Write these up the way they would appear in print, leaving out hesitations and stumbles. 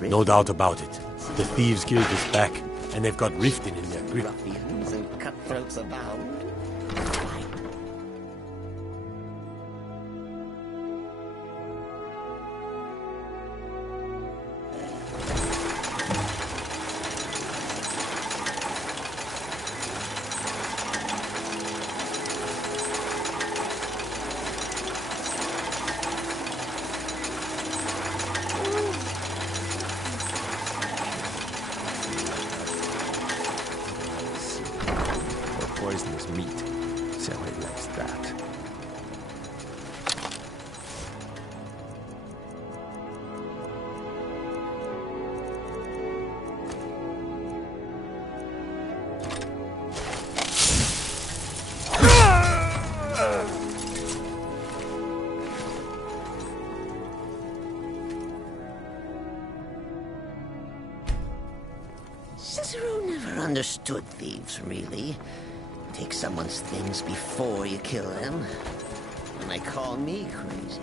No doubt about it. The Thieves Guild is back, and they've got Riften in their grip. Ruffians and cutthroats abound. Poisonous meat. Sally likes that. Cicero never understood thieves, really. Take someone's things before you kill them. And they call me crazy.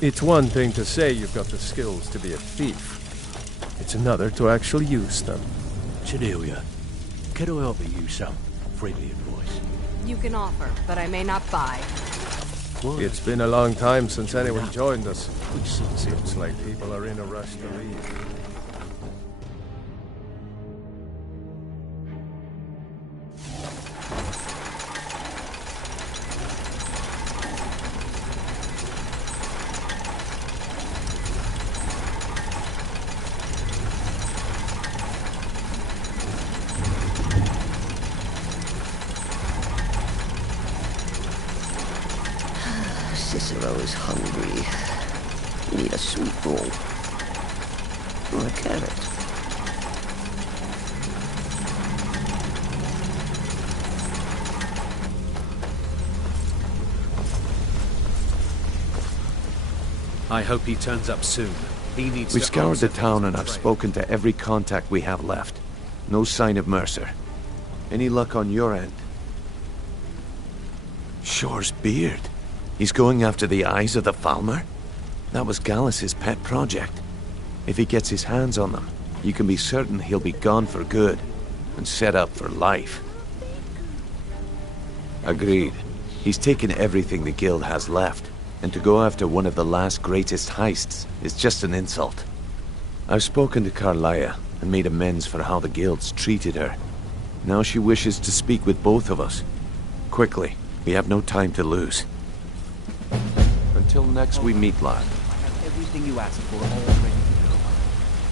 It's one thing to say you've got the skills to be a thief. It's another to actually use them. Cordelia, can I offer you some friendly advice? You can offer, but I may not buy. What? It's been a long time since anyone joined us. Seems like people are in a rush to leave. Cicero is hungry. We need a sweet roll. Or a carrot. I hope he turns up soon. He needs We've to scoured answer the town for and his I've betrayal. spoken to every contact we have left. No sign of Mercer. Any luck on your end? Shore's beard. He's going after the eyes of the Falmer? That was Gallus's pet project. If he gets his hands on them, you can be certain he'll be gone for good and set up for life. Agreed. He's taken everything the guild has left, and to go after one of the last greatest heists is just an insult. I've spoken to Carlia, and made amends for how the guilds treated her. Now she wishes to speak with both of us. Quickly, we have no time to lose. Until next we meet, lad. I have everything you asked for all ready to go.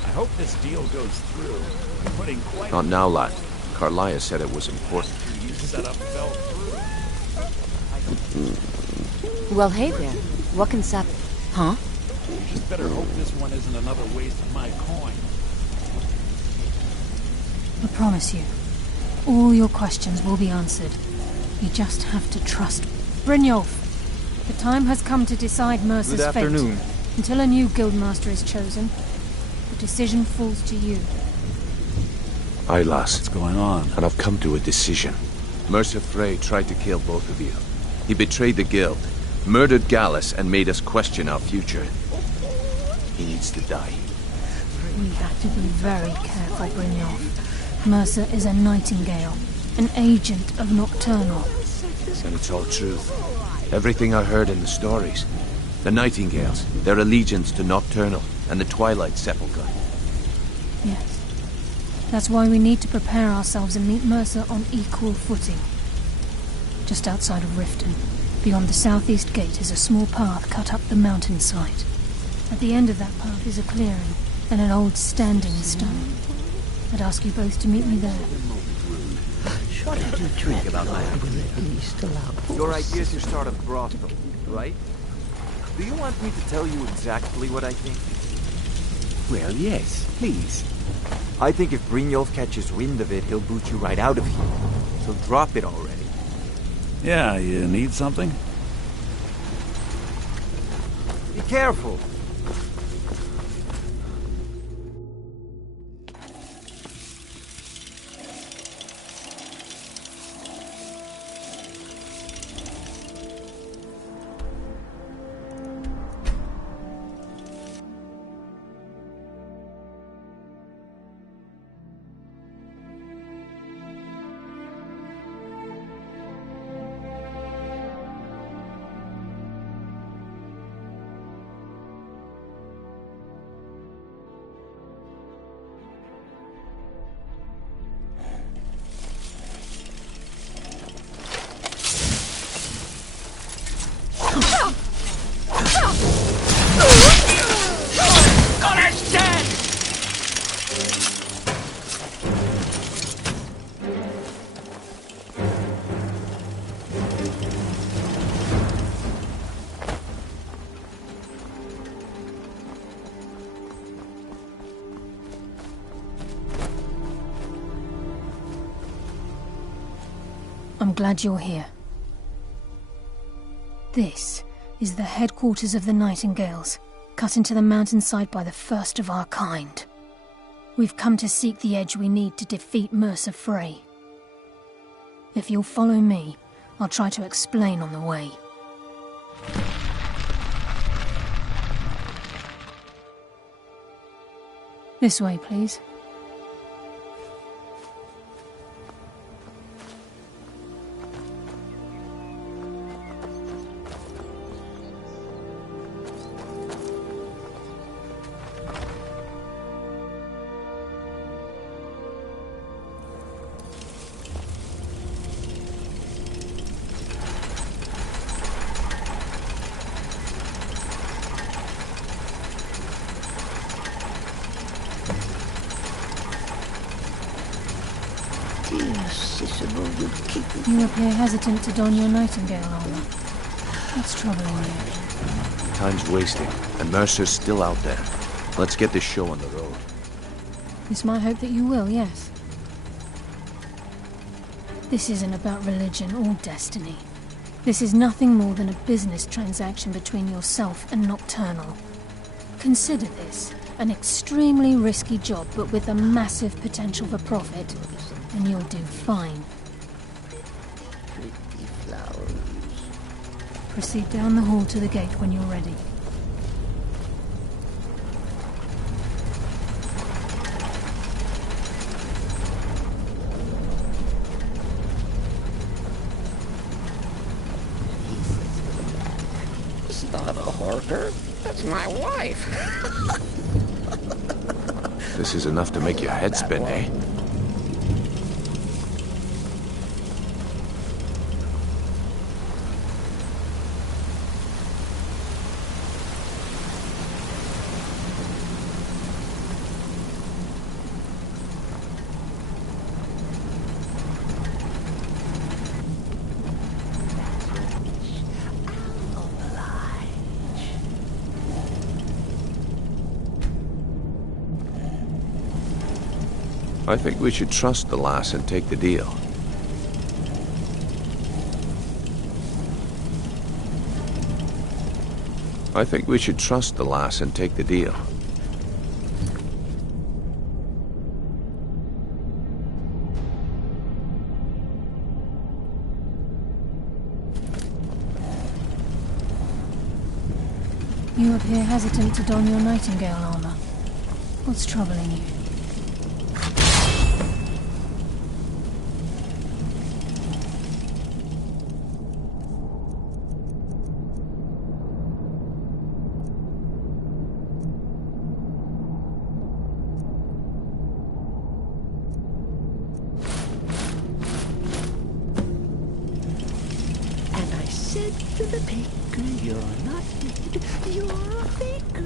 I hope this deal goes through. I'm putting quite Not now, lad. Carlia said it was important. a setup fell through. Well, hey there. What can Sap... Huh? Just better hope this one isn't another waste of my coin. I promise you, all your questions will be answered. You just have to trust Brynjolf. The time has come to decide Mercer's Good afternoon. fate. Until a new guildmaster is chosen, the decision falls to you. Aye, lass. What's going on? And I've come to a decision. Mercer Frey tried to kill both of you. He betrayed the guild, murdered Gallus, and made us question our future. He needs to die. We have to be very careful, Brynjolf. Mercer is a nightingale, an agent of Nocturnal. And it's all truth. Everything I heard in the stories. The Nightingales, their allegiance to Nocturnal, and the Twilight Sepulchre. Yes. That's why we need to prepare ourselves and meet Mercer on equal footing. Just outside of Riften, beyond the southeast gate, is a small path cut up the mountainside. At the end of that path is a clearing and an old standing stone. I'd ask you both to meet me there. Should I do drink about my will at least allow Your idea is to start a brothel, right? Do you want me to tell you exactly what I think? Well, yes, please. I think if Brynjolf catches wind of it, he'll boot you right out of here. So drop it already. Yeah, you need something? Be careful. I'm glad you're here. This is the headquarters of the Nightingales, cut into the mountainside by the first of our kind. We've come to seek the edge we need to defeat Mercer Frey. If you'll follow me, I'll try to explain on the way. This way, please. You appear hesitant to don your Nightingale armor. What's troubling you? Time's wasting, and Mercer's still out there. Let's get this show on the road. It's my hope that you will, yes. This isn't about religion or destiny. This is nothing more than a business transaction between yourself and Nocturnal. Consider this an extremely risky job, but with a massive potential for profit, and you'll do fine. Pretty flowers. Proceed down the hall to the gate when you're ready. It's not a hoarder. That's my wife. This is enough to make your head spin, eh? I think we should trust the lass and take the deal. I think we should trust the lass and take the deal. You appear hesitant to don your nightingale armor. What's troubling you? And I said to the baker, you're not dead, you're a faker.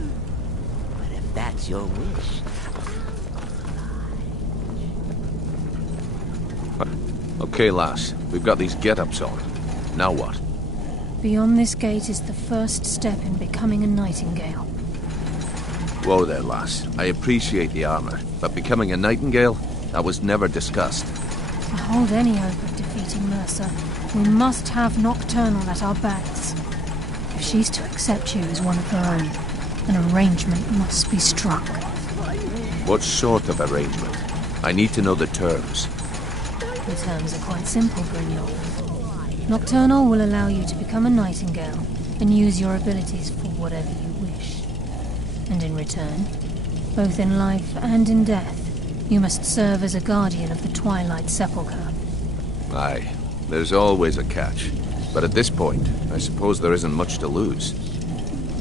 But if that's your wish, Okay, lass. We've got these get-ups on. Now what? Beyond this gate is the first step in becoming a nightingale. Whoa there, lass. I appreciate the armor, but becoming a nightingale? That was never discussed. To hold any hope of defeating Mercer, we must have Nocturnal at our backs. If she's to accept you as one of her own, an arrangement must be struck. What sort of arrangement? I need to know the terms. The terms are quite simple, Brynjolf. Nocturnal will allow you to become a nightingale and use your abilities for whatever you wish. And in return, both in life and in death, you must serve as a guardian of the Twilight Sepulchre. Aye, there's always a catch. But at this point, I suppose there isn't much to lose.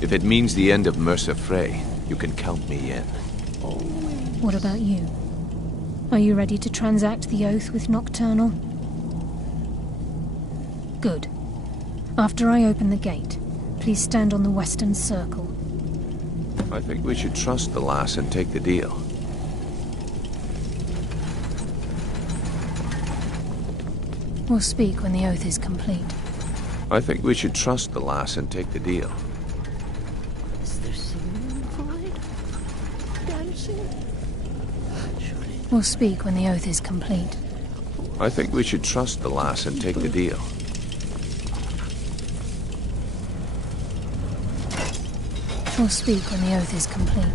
If it means the end of Mercer Frey, you can count me in. What about you? Are you ready to transact the oath with Nocturnal? Good. After I open the gate, please stand on the western circle. I think we should trust the lass and take the deal. We'll speak when the oath is complete. I think we should trust the lass and take the deal. is there singing void? Dancing? Surely. We'll speak when the oath is complete. I think we should trust the lass and take the deal. We'll speak when the oath is complete.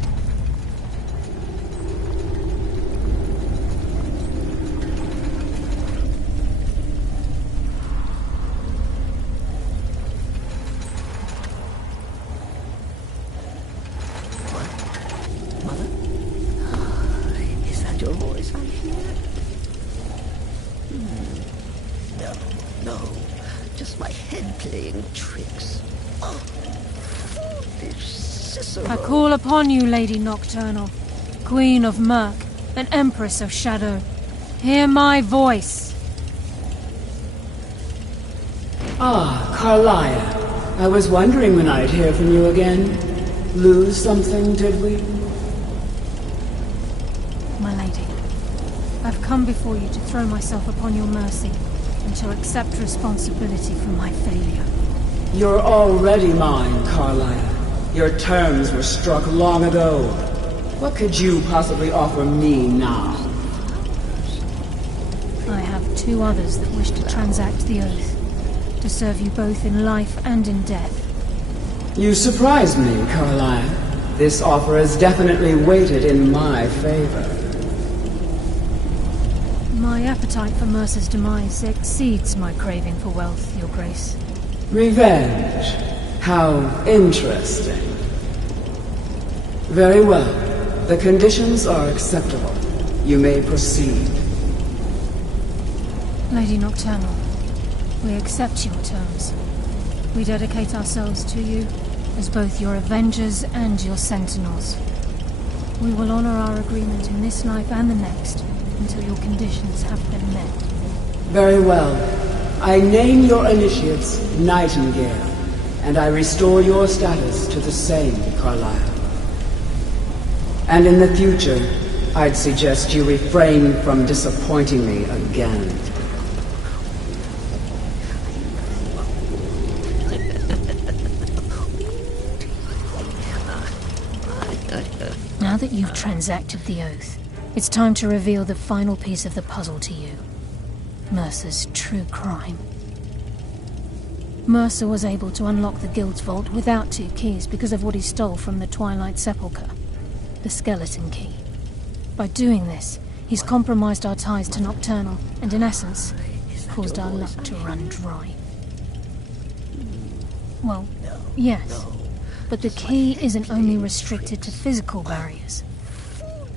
Is that your voice I hear? No. Just my head playing tricks. Oh, foolish Cicero. I call upon you, Lady Nocturnal, Queen of Murk, and Empress of Shadow. Hear my voice. Ah, Carlia. I was wondering when I'd hear from you again. Lose something, did we? My lady, I've come before you to throw myself upon your mercy and to accept responsibility for my failure. You're already mine, Carlia. Your terms were struck long ago. What could you possibly offer me now? I have two others that wish to transact the oath, to serve you both in life and in death. You surprised me, Carlia. This offer is definitely weighted in my favor. My appetite for Mercer's demise exceeds my craving for wealth, Your Grace. Revenge. How interesting. Very well. The conditions are acceptable. You may proceed. Lady Nocturnal, we accept your terms. We dedicate ourselves to you as both your avengers and your sentinels. We will honor our agreement in this life and the next, until your conditions have been met. Very well. I name your initiates Nightingale, and I restore your status to the same, Carlyle. And in the future, I'd suggest you refrain from disappointing me again. Now that you've transacted the oath, it's time to reveal the final piece of the puzzle to you. Mercer's true crime. Mercer was able to unlock the Guild's vault without 2 keys because of what he stole from the Twilight Sepulchre, the skeleton key. By doing this, he's compromised our ties to Nocturnal and, in essence, caused our luck to run dry. Well, yes, but the key isn't only restricted to physical barriers.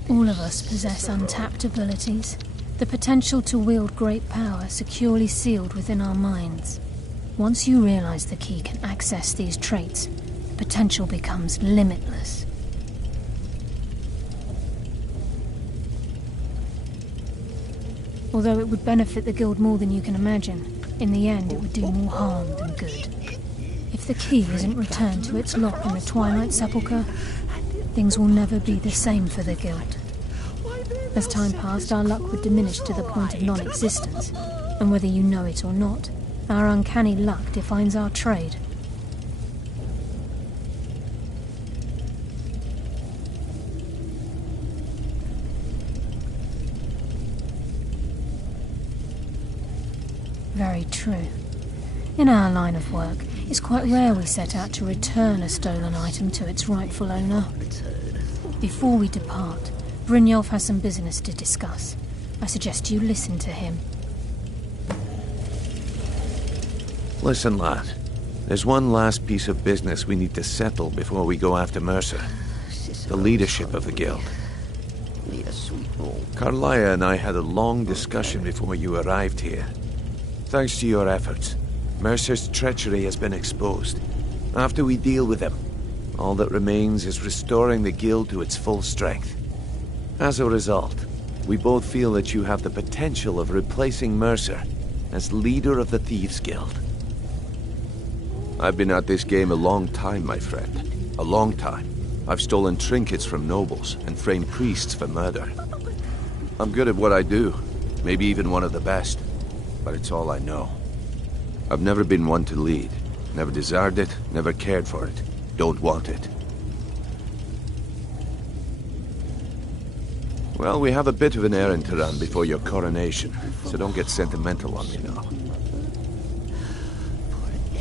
All of us possess untapped abilities, the potential to wield great power securely sealed within our minds. Once you realize the key can access these traits, the potential becomes limitless. Although it would benefit the Guild more than you can imagine, in the end it would do more harm than good. If the key isn't returned to its lock in the Twilight Sepulchre, things will never be the same for the Guild. As time passed, our luck would diminish to the point of non-existence, and whether you know it or not, our uncanny luck defines our trade. Very true. In our line of work, it's quite rare we set out to return a stolen item to its rightful owner. Before we depart, Brynjolf has some business to discuss. I suggest you listen to him. Listen, lad. There's one last piece of business we need to settle before we go after Mercer. The leadership of the Guild. Carlyle and I had a long discussion before you arrived here. Thanks to your efforts, Mercer's treachery has been exposed. After we deal with him, all that remains is restoring the Guild to its full strength. As a result, we both feel that you have the potential of replacing Mercer as leader of the Thieves' Guild. I've been at this game a long time, my friend. A long time. I've stolen trinkets from nobles and framed priests for murder. I'm good at what I do, maybe even one of the best, but it's all I know. I've never been one to lead. Never desired it, never cared for it. Don't want it. Well, we have a bit of an errand to run before your coronation, so don't get sentimental on me now.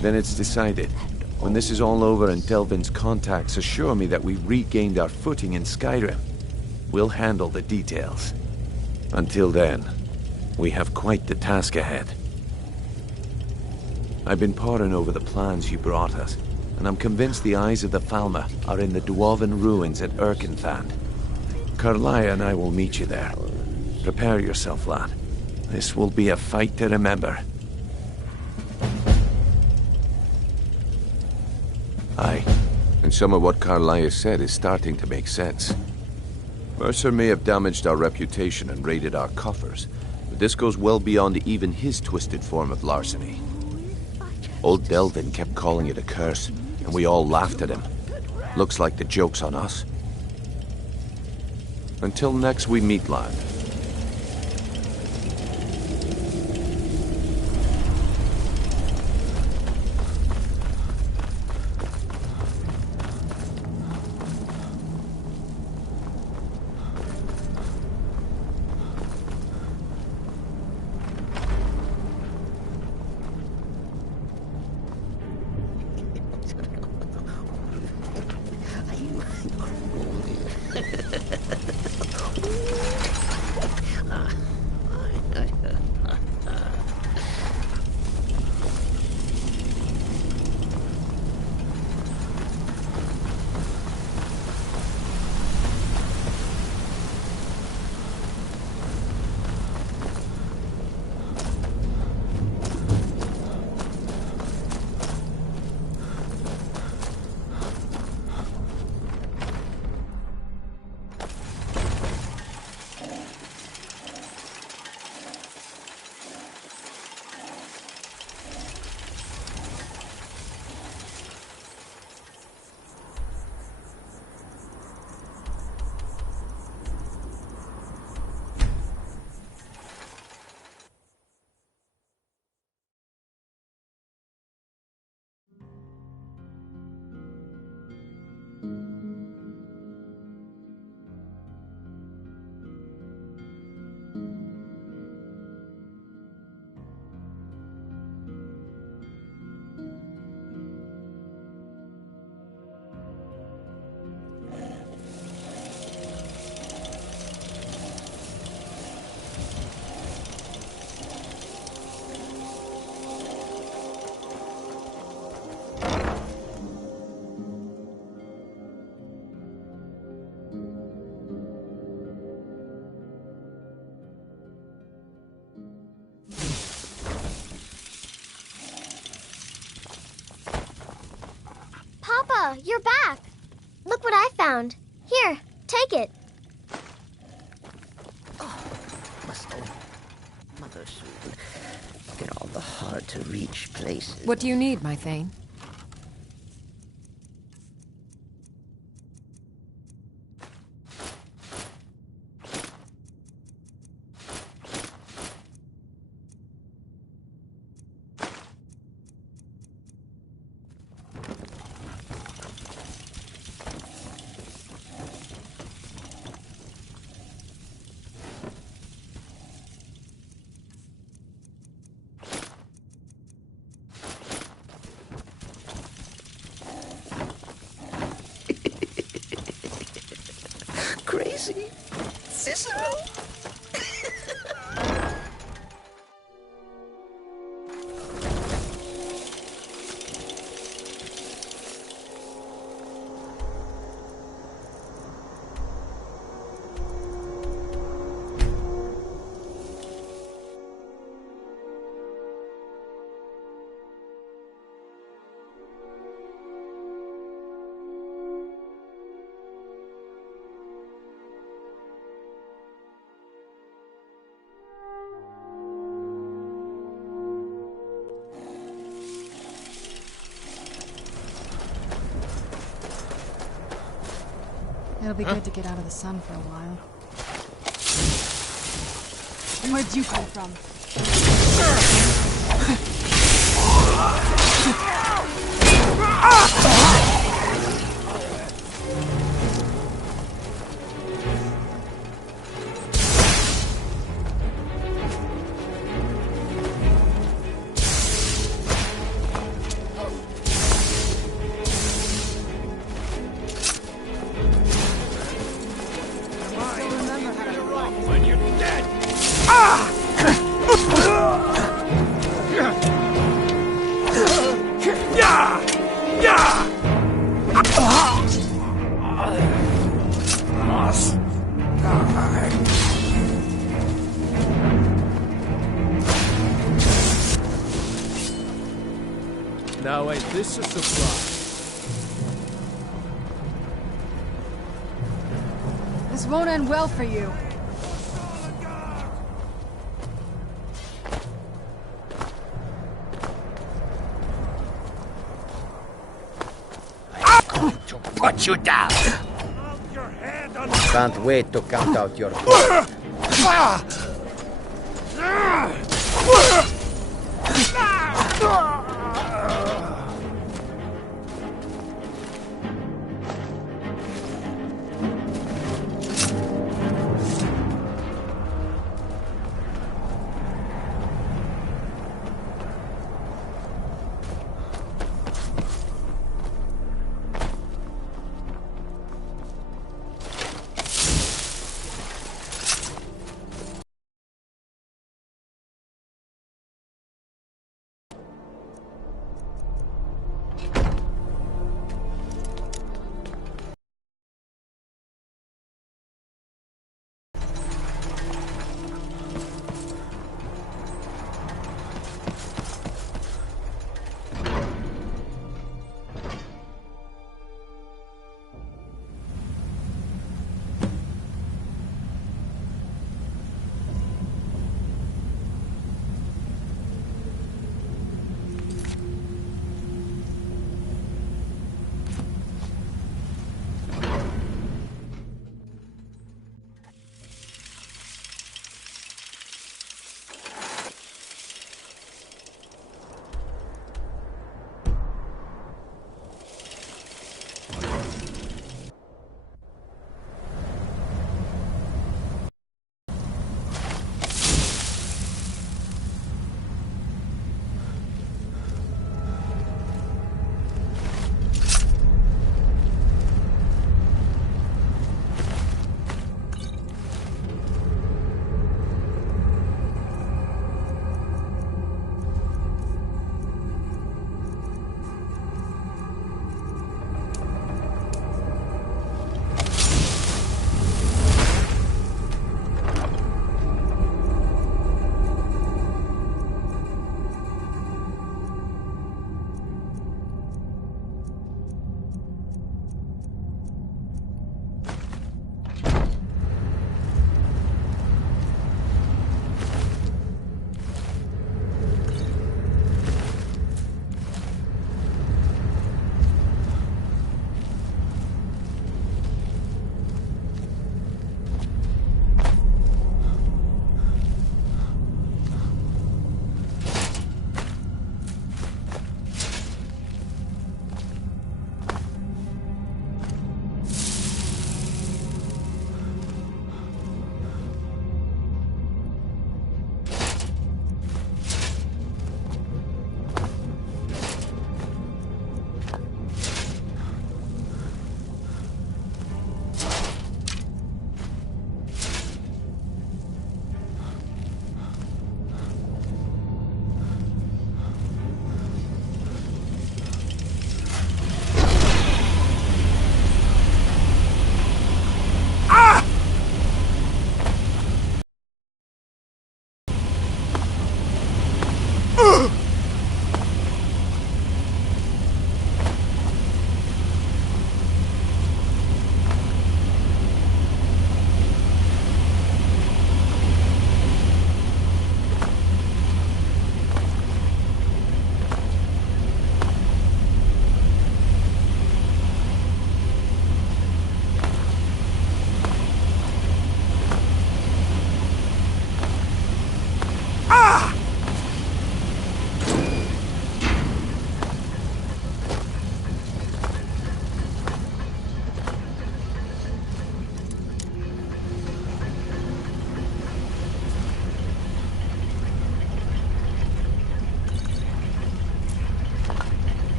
Then it's decided. When this is all over and Delvin's contacts assure me that we've regained our footing in Skyrim, we'll handle the details. Until then, we have quite the task ahead. I've been poring over the plans you brought us, and I'm convinced the Eyes of the Falmer are in the Dwarven ruins at Erkenthand. Carlyle and I will meet you there. Prepare yourself, lad. This will be a fight to remember. Aye, and some of what Carlyle said is starting to make sense. Mercer may have damaged our reputation and raided our coffers, but this goes well beyond even his twisted form of larceny. Old Delvin kept calling it a curse, and we all laughed at him. Looks like the joke's on us. Until next we meet, lad. Papa, you're back. Look what I found. Here, take it. Oh, must Mother soon. Look at all the hard-to-reach places. What do you need, my Thane? Crazy. Cicero. It'll be good to get out of the sun for a while. Where'd you come from? Now ain't this a surprise? This won't end well for you. I'm going to put you down. Can't wait to count out your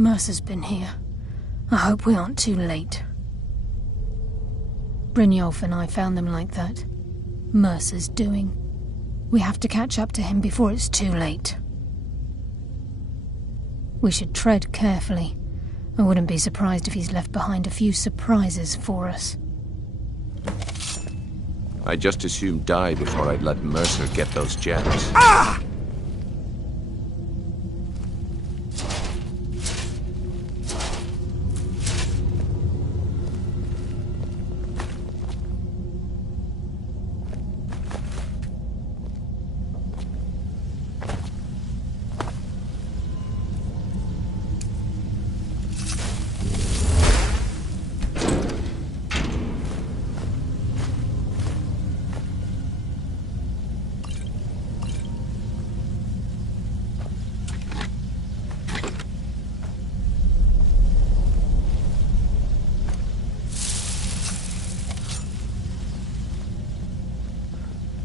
Mercer's been here. I hope we aren't too late. Brynjolf and I found them like that. Mercer's doing. We have to catch up to him before it's too late. We should tread carefully. I wouldn't be surprised if he's left behind a few surprises for us. I just assumed die before I'd let Mercer get those gems. Ah!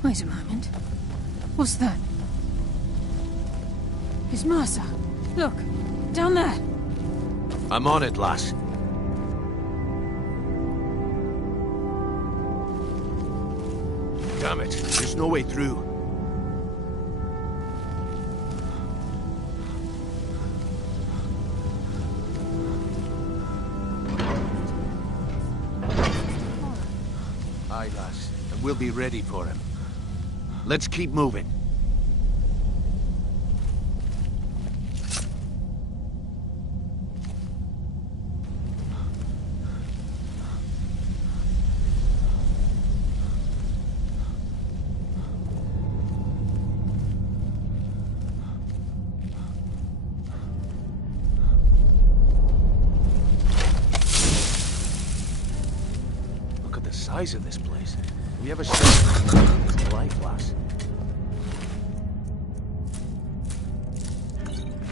Wait a moment. What's that? It's Mercer. Look, down there. I'm on it, lass. Damn it, there's no way through. Aye, lass, and we'll be ready for him. Let's keep moving. Look at the size of this place. Have you ever seen this life, lass?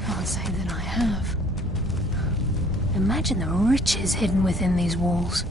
Can't say that I have. Imagine the riches hidden within these walls.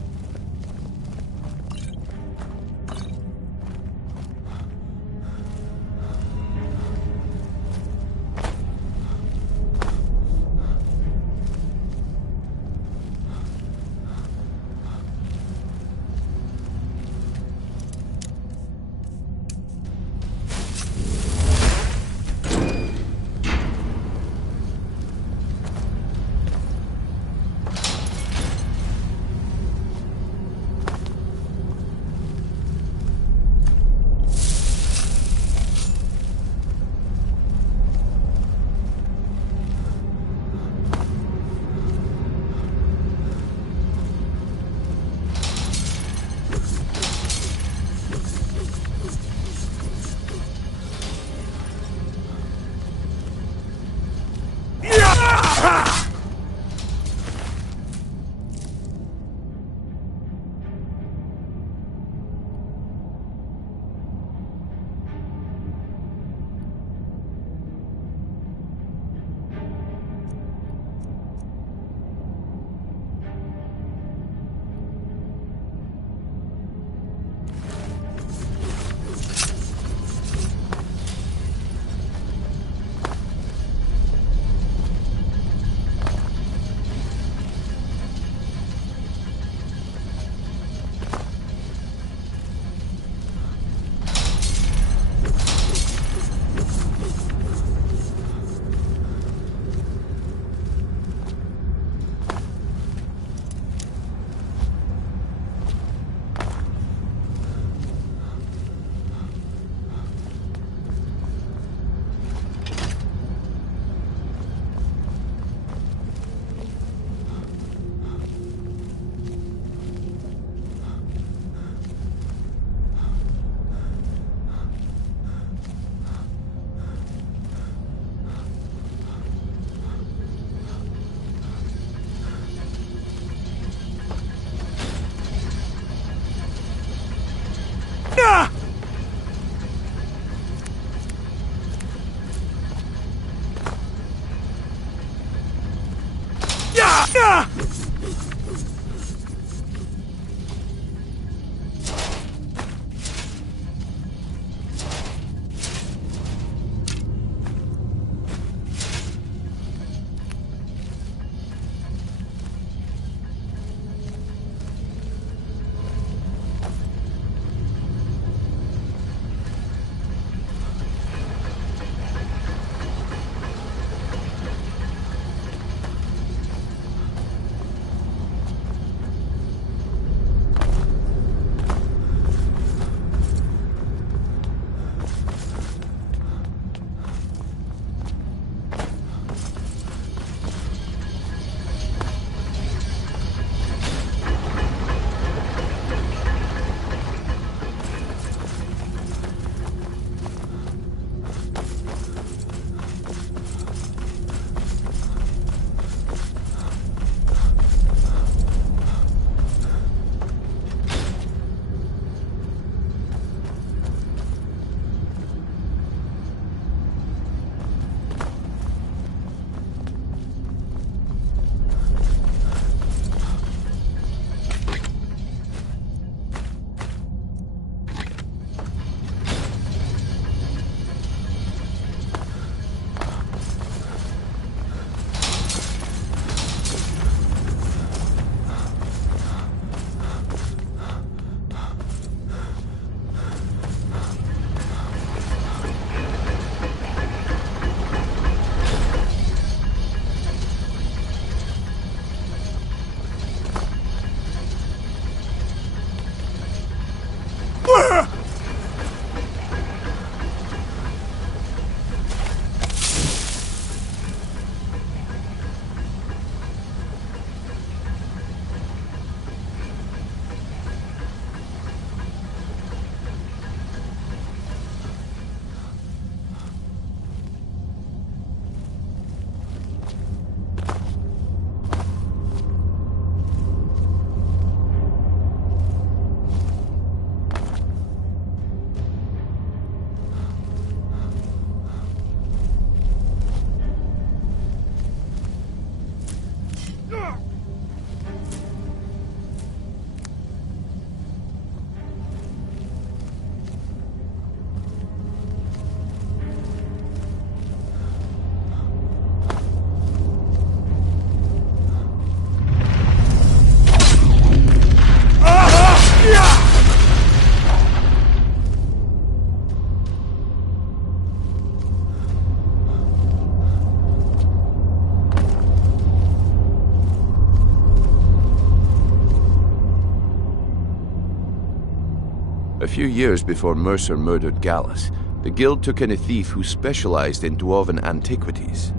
A few years before Mercer murdered Gallus, the guild took in a thief who specialized in dwarven antiquities.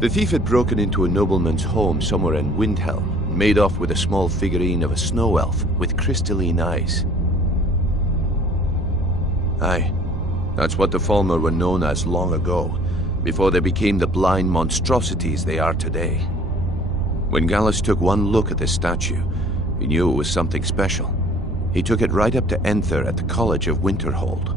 The thief had broken into a nobleman's home somewhere in Windhelm, and made off with a small figurine of a snow elf with crystalline eyes. Aye, that's what the Falmer were known as long ago, before they became the blind monstrosities they are today. When Gallus took one look at this statue, he knew it was something special. He took it right up to Enther at the College of Winterhold.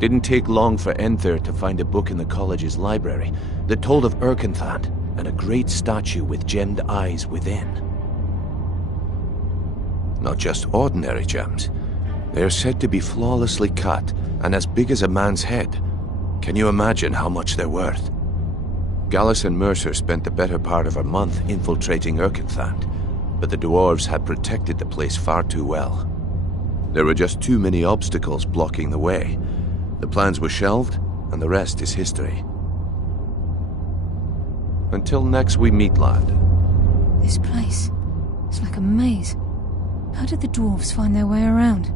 Didn't take long for Enther to find a book in the college's library that told of Erkenthand and a great statue with gemmed eyes within. Not just ordinary gems. They are said to be flawlessly cut and as big as a man's head. Can you imagine how much they're worth? Gallus and Mercer spent the better part of a month infiltrating Erkenthand, but the dwarves had protected the place far too well. There were just too many obstacles blocking the way. The plans were shelved, and the rest is history. Until next we meet, lad. This place, it's like a maze. How did the dwarves find their way around?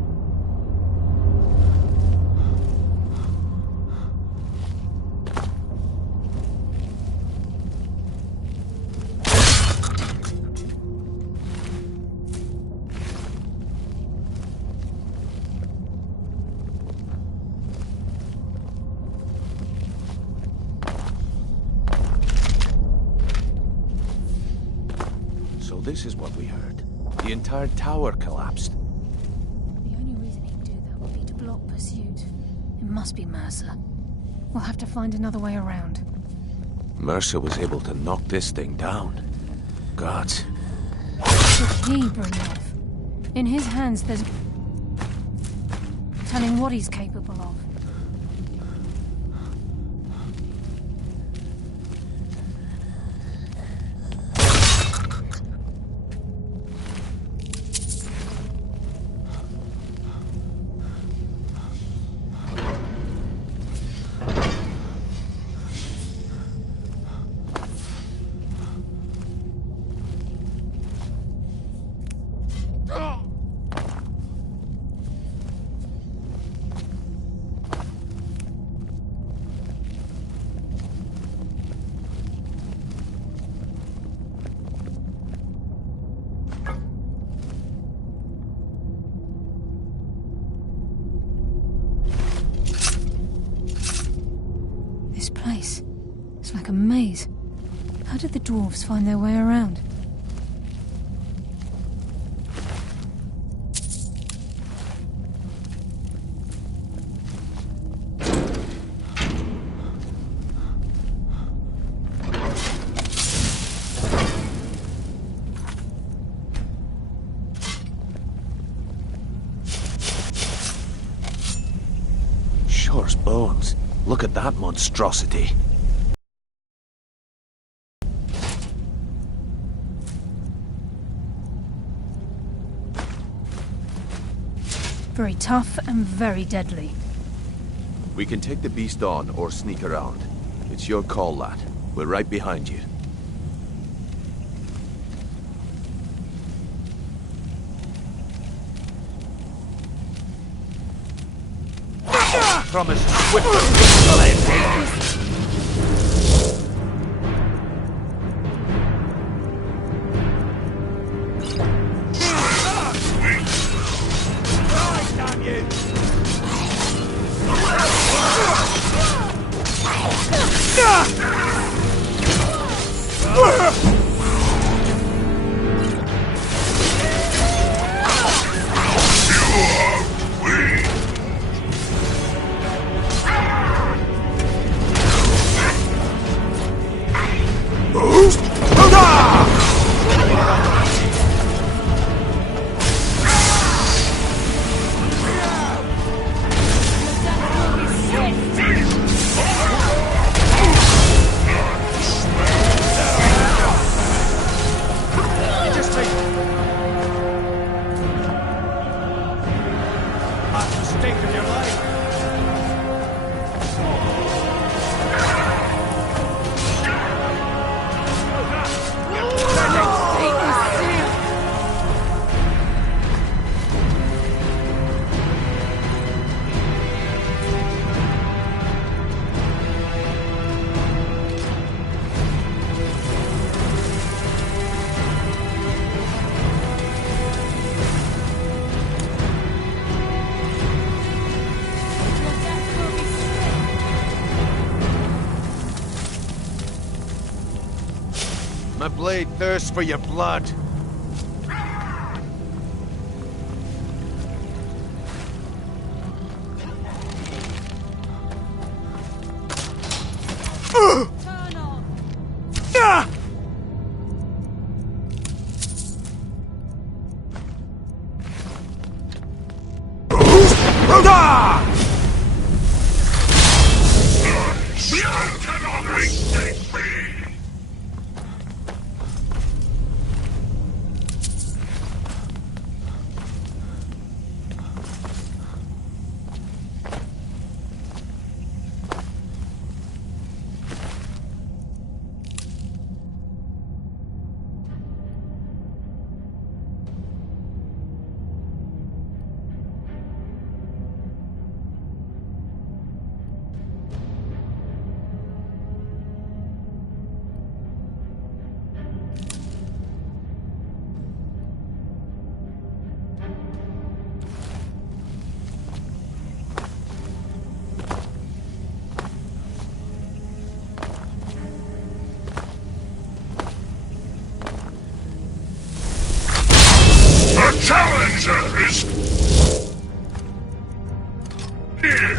This is what we heard. The entire tower collapsed. The only reason he'd do that would be to block pursuit. It must be Mercer. We'll have to find another way around. Mercer was able to knock this thing down. Gods. What did he bring off? In his hands there's... telling what he's capable of. This place, it's like a maze. How did the dwarves find their way around? Shore's bones. Look at that monstrosity. Very tough and very deadly. We can take the beast on or sneak around. It's your call, lad. We're right behind you. Promise swift excellence. blade thirsts for your blood. Turn on. Challenger is here.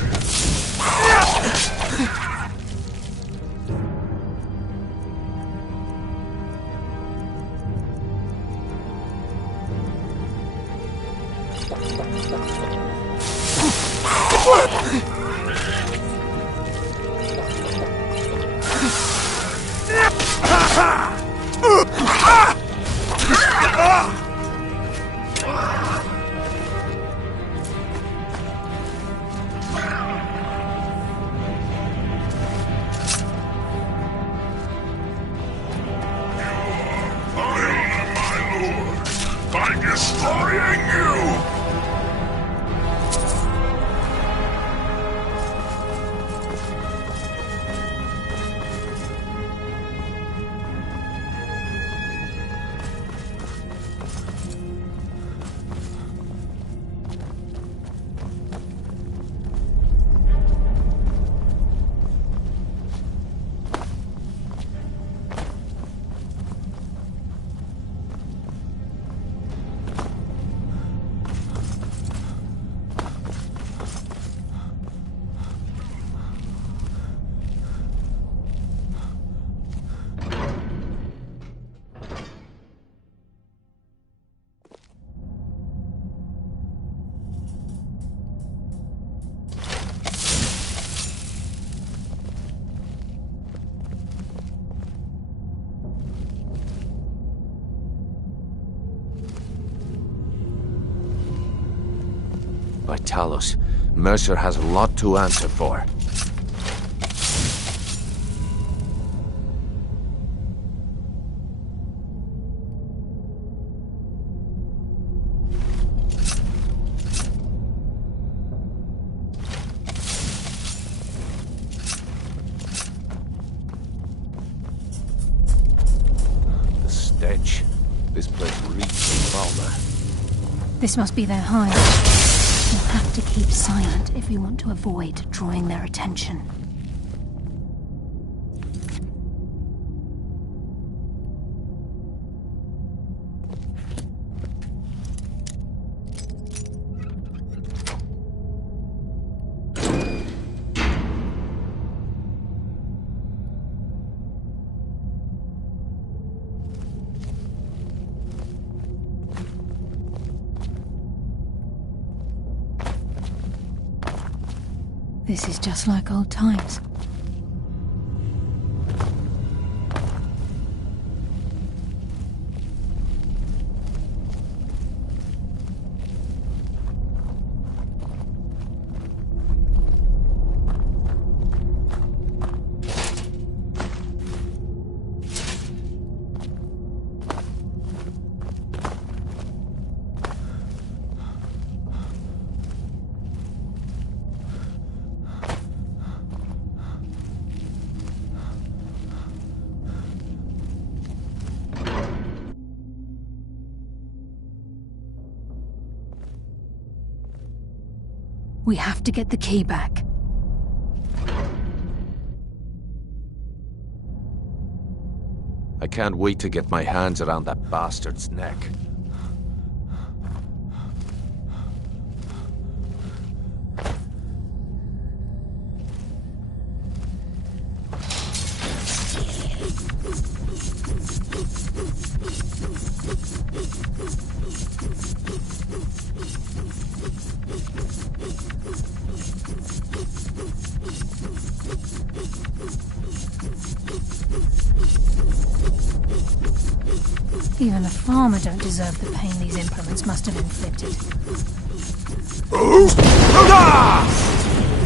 By destroying you! By Talos, Mercer has a lot to answer for. The stench. This place reeks of Falmer. This must be their hive. We'll have to keep silent if we want to avoid drawing their attention. This is just like old times. We have to get the key back. I can't wait to get my hands around that bastard's neck. Even a farmer don't deserve the pain these implements must have inflicted.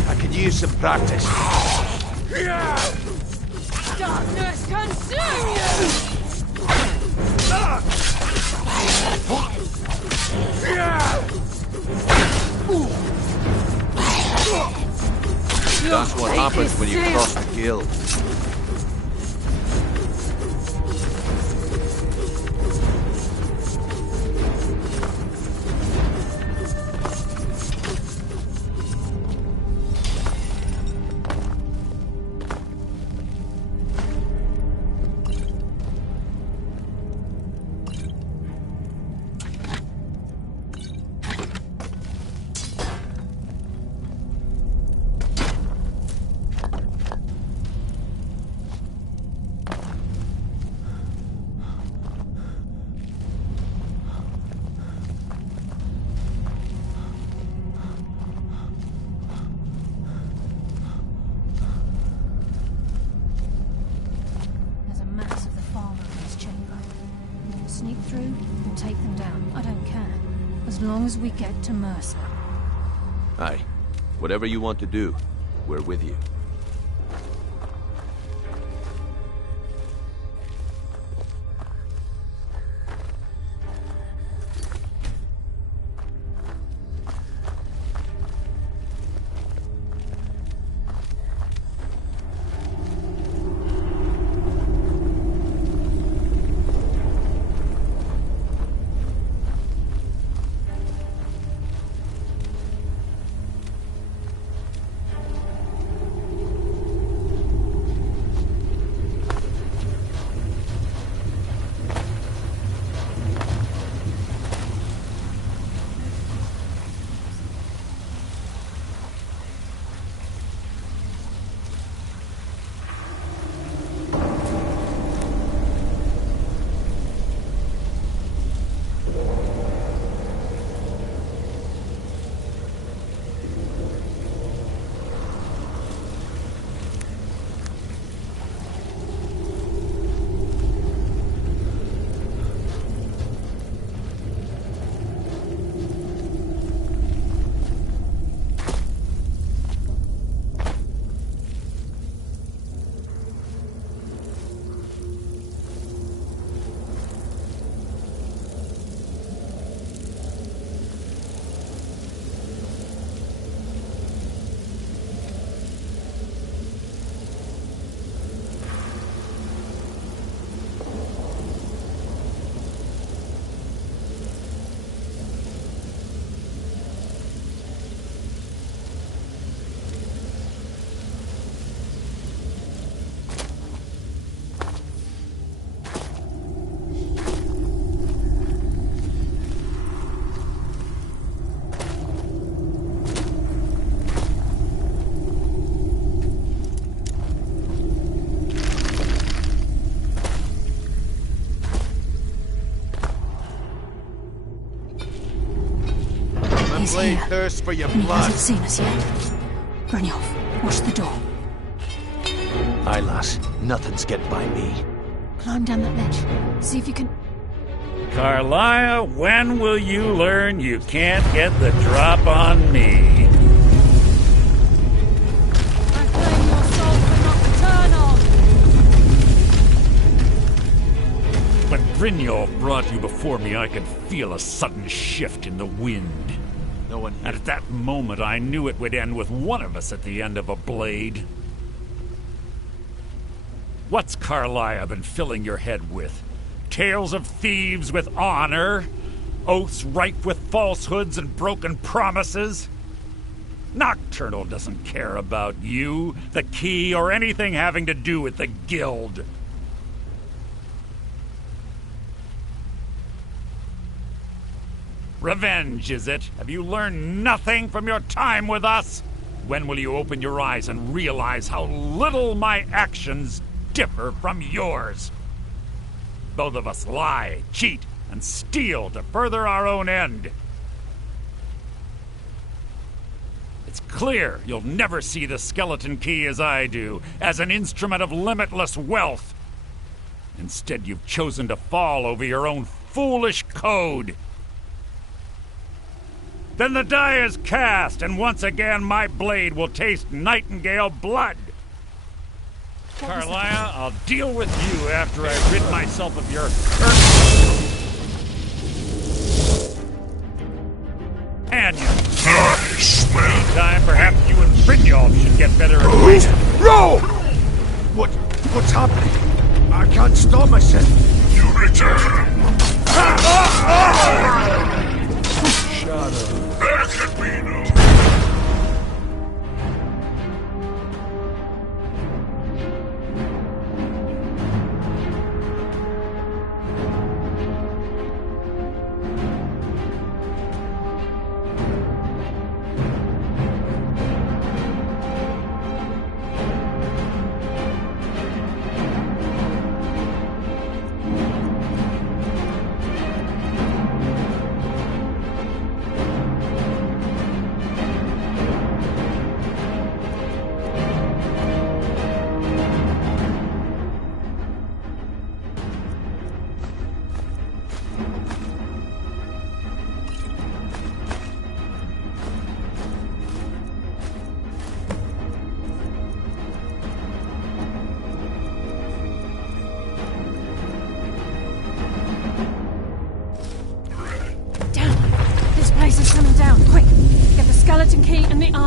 I could use some practice. Darkness consume you! That's what happens when you cross the guild. Sneak through and take them down. I don't care. As long as we get to Mercer. Aye. Whatever you want to do, we're with you. Here. Thirst for your And he blood. hasn't seen us yet. Brynjolf, watch the door. Aye, lass. Nothing's getting by me. Climb down that ledge. See if you can... Carlia, when will you learn you can't get the drop on me? I claim your soul cannot return on. When Brynjolf brought you before me, I could feel a sudden shift in the wind. No one And at that moment, I knew it would end with one of us at the end of a blade. What's Carlia been filling your head with? Tales of thieves with honor? Oaths rife with falsehoods and broken promises? Nocturnal doesn't care about you, the key, or anything having to do with the guild. Revenge, is it? Have you learned nothing from your time with us? When will you open your eyes and realize how little my actions differ from yours? Both of us lie, cheat, and steal to further our own end. It's clear you'll never see the skeleton key as I do, as an instrument of limitless wealth. Instead, you've chosen to fall over your own foolish code. Then the die is cast, and once again my blade will taste Nightingale blood. Carlia, I'll deal with you after I rid myself of your and you. Meantime, perhaps you and Brynjolf should get better acquainted. Roll! What's happening? I can't stop myself. You return. Shadow. There can be no...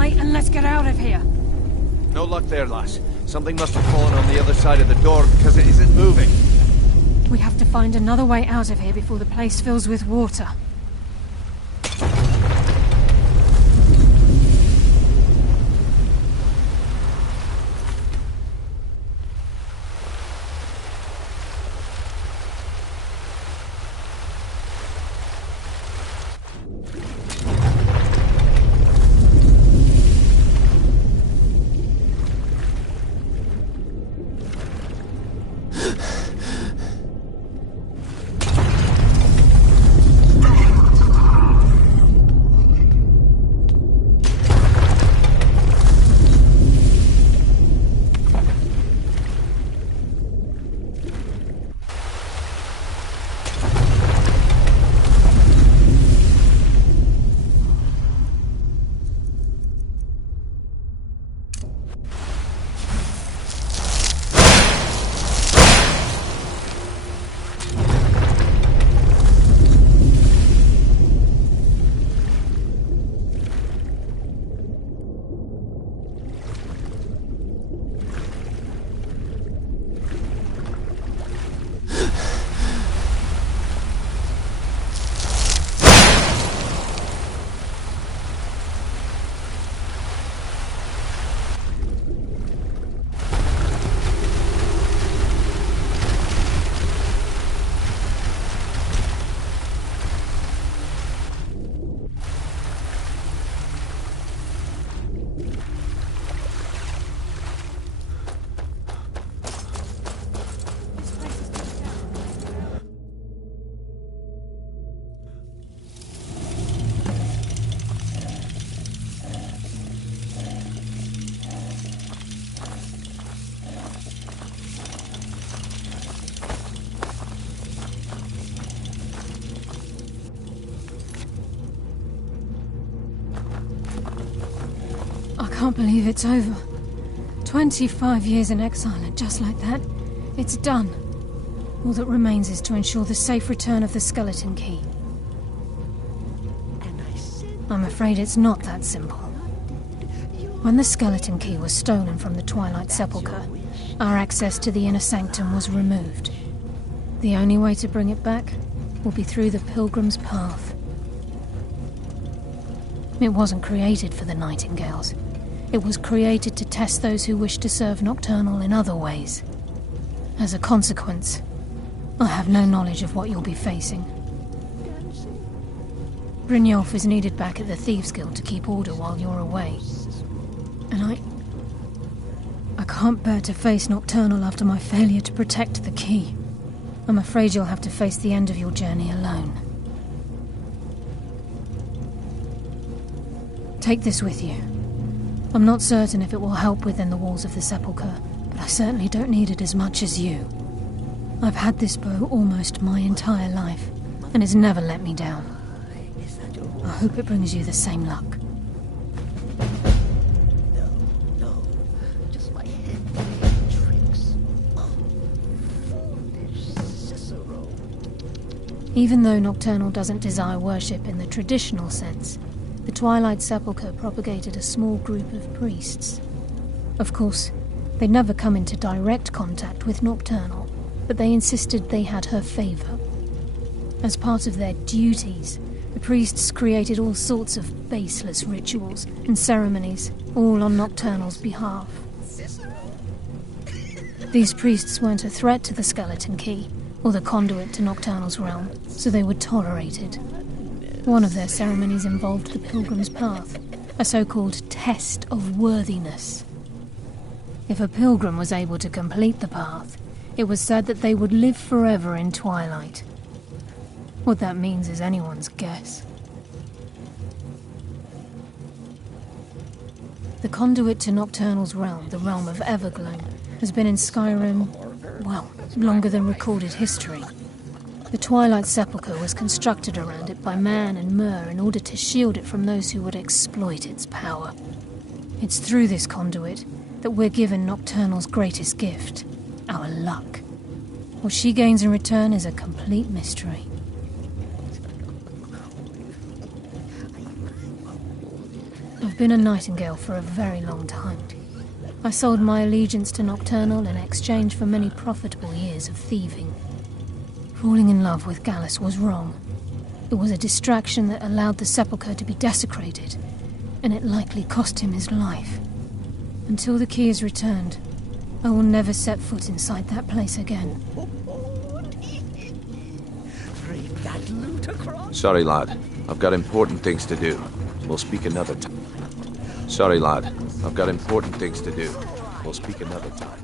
And let's get out of here. No luck there, lass. Something must have fallen on the other side of the door because it isn't moving. We have to find another way out of here before the place fills with water. I can't believe it's over. 25 years in exile, and just like that, it's done. All that remains is to ensure the safe return of the skeleton key. I'm afraid it's not that simple. When the skeleton key was stolen from the Twilight Sepulchre, our access to the inner sanctum was removed. The only way to bring it back will be through the Pilgrim's Path. It wasn't created for the Nightingales. It was created to test those who wish to serve Nocturnal in other ways. As a consequence, I have no knowledge of what you'll be facing. Brynjolf is needed back at the Thieves Guild to keep order while you're away. And I can't bear to face Nocturnal after my failure to protect the key. I'm afraid you'll have to face the end of your journey alone. Take this with you. I'm not certain if it will help within the walls of the Sepulchre, but I certainly don't need it as much as you. I've had this bow almost my entire life, and it's never let me down. I hope it brings you the same luck. No. Just my head playing tricks. Oh, foolish Cicero. Even though Nocturnal doesn't desire worship in the traditional sense, the Twilight Sepulchre propagated a small group of priests. Of course, they'd never come into direct contact with Nocturnal, but they insisted they had her favor. As part of their duties, the priests created all sorts of baseless rituals and ceremonies, all on Nocturnal's behalf. These priests weren't a threat to the Skeleton Key, or the conduit to Nocturnal's realm, so they were tolerated. One of their ceremonies involved the Pilgrim's Path, a so-called test of worthiness. If a pilgrim was able to complete the path, it was said that they would live forever in Twilight. What that means is anyone's guess. The conduit to Nocturnal's realm, the realm of Everglow, has been in Skyrim, well, longer than recorded history. The Twilight Sepulchre was constructed around it by Man and Myr in order to shield it from those who would exploit its power. It's through this conduit that we're given Nocturnal's greatest gift, our luck. What she gains in return is a complete mystery. I've been a Nightingale for a very long time. I sold my allegiance to Nocturnal in exchange for many profitable years of thieving. Falling in love with Gallus was wrong. It was a distraction that allowed the Sepulchre to be desecrated, and it likely cost him his life. Until the key is returned, I will never set foot inside that place again. Sorry, lad. I've got important things to do. We'll speak another time. Sorry, lad. I've got important things to do. We'll speak another time.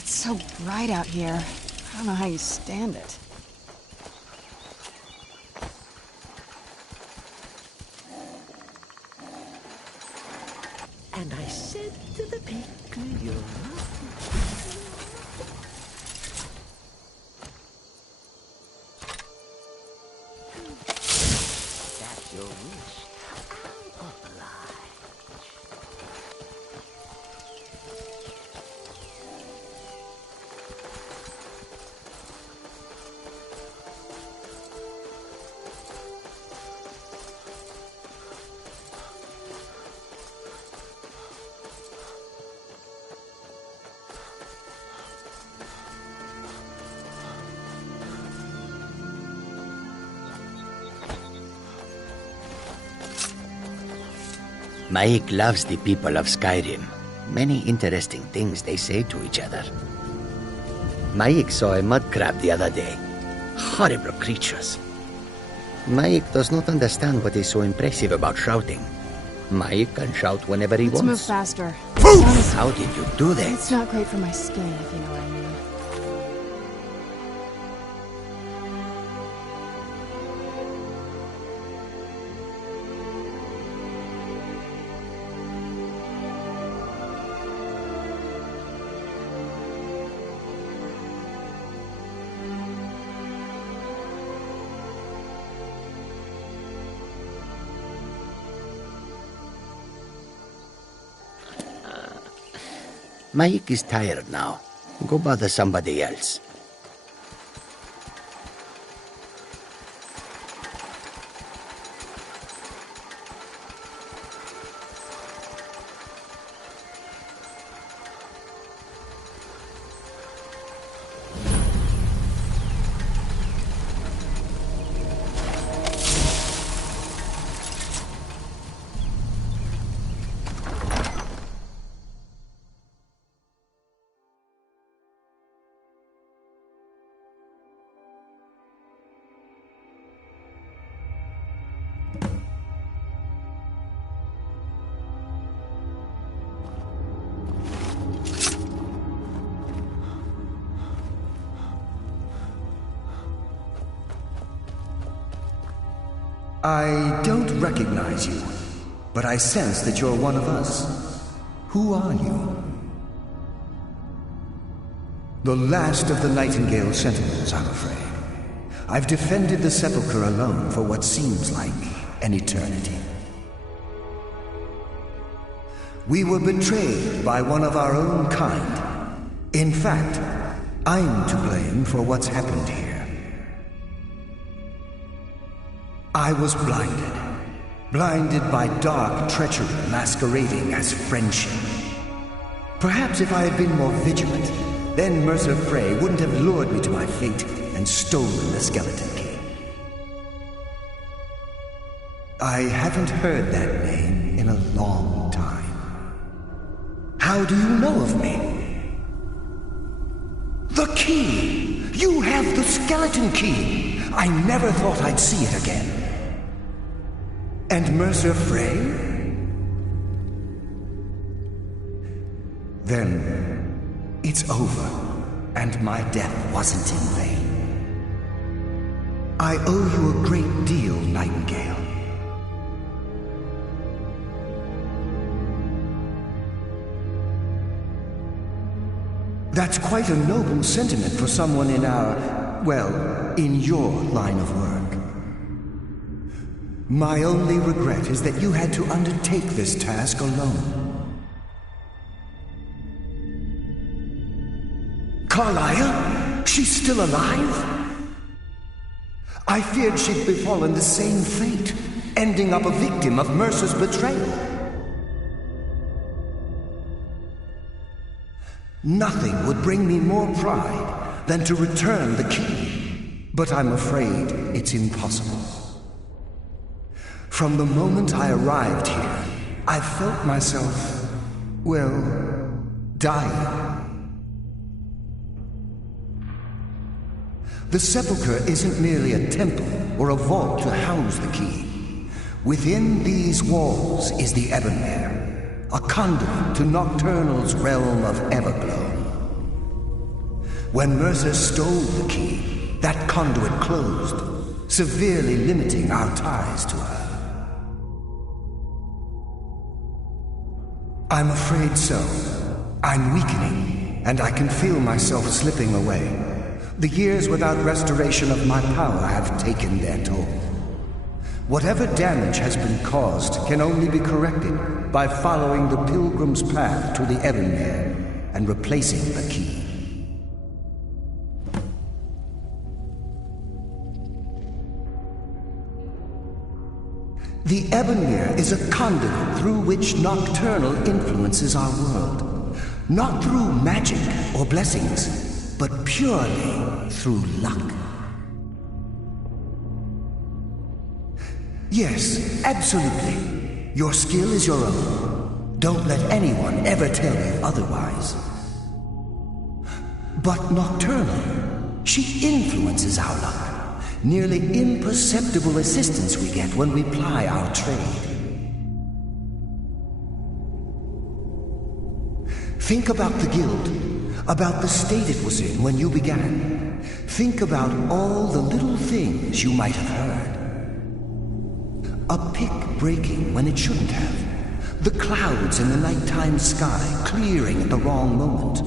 It's so bright out here. I don't know how you stand it. And I said to the pig, you're not. That's your wish. I'll oblige. Maik loves the people of Skyrim. Many interesting things they say to each other. Maik saw a mud crab the other day. Horrible creatures. Maik does not understand what is so impressive about shouting. Maik can shout whenever he Let's wants. move faster. How did you do that? It's not great for my skin, if you know what I mean. Mike is tired now. Go bother somebody else. I don't recognize you, but I sense that you're one of us. Who are you? The last of the Nightingale Sentinels, I'm afraid. I've defended the Sepulchre alone for what seems like an eternity. We were betrayed by one of our own kind. In fact, I'm to blame for what's happened here. I was blinded by dark treachery masquerading as friendship. Perhaps if I had been more vigilant, then Mercer Frey wouldn't have lured me to my fate and stolen the skeleton key. I haven't heard that name in a long time. How do you know of me? The key! You have the skeleton key! I never thought I'd see it again. And Mercer Frey? Then it's over, and my death wasn't in vain. I owe you a great deal, Nightingale. That's quite a noble sentiment for someone in our, well, in your line of work. My only regret is that you had to undertake this task alone. Carlia? She's still alive? I feared she'd befallen the same fate, ending up a victim of Mercer's betrayal. Nothing would bring me more pride than to return the key, but I'm afraid it's impossible. From the moment I arrived here, I felt myself, well, dying. The Sepulchre isn't merely a temple or a vault to house the key. Within these walls is the Ebonmere, a conduit to Nocturnal's realm of Everglow. When Mercer stole the key, that conduit closed, severely limiting our ties to her. I'm afraid so. I'm weakening, and I can feel myself slipping away. The years without restoration of my power have taken their toll. Whatever damage has been caused can only be corrected by following the pilgrim's path to the Ebonmere and replacing the key. The Ebonmere is a conduit through which Nocturnal influences our world. Not through magic or blessings, but purely through luck. Yes, absolutely. Your skill is your own. Don't let anyone ever tell you otherwise. But Nocturnal, she influences our luck. Nearly imperceptible assistance we get when we ply our trade. Think about the guild, about the state it was in when you began. Think about all the little things you might have heard. A pick breaking when it shouldn't have. The clouds in the nighttime sky clearing at the wrong moment.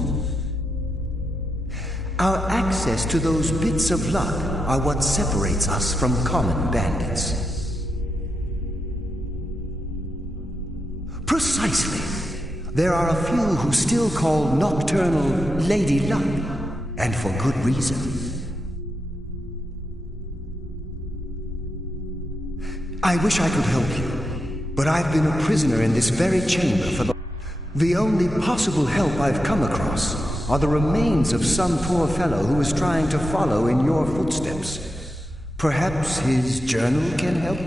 Our access to those bits of luck are what separates us from common bandits. Precisely. There are a few who still call Nocturnal Lady Luck, and for good reason. I wish I could help you, but I've been a prisoner in this very chamber for the only possible help I've come across are the remains of some poor fellow who is trying to follow in your footsteps. Perhaps his journal can help?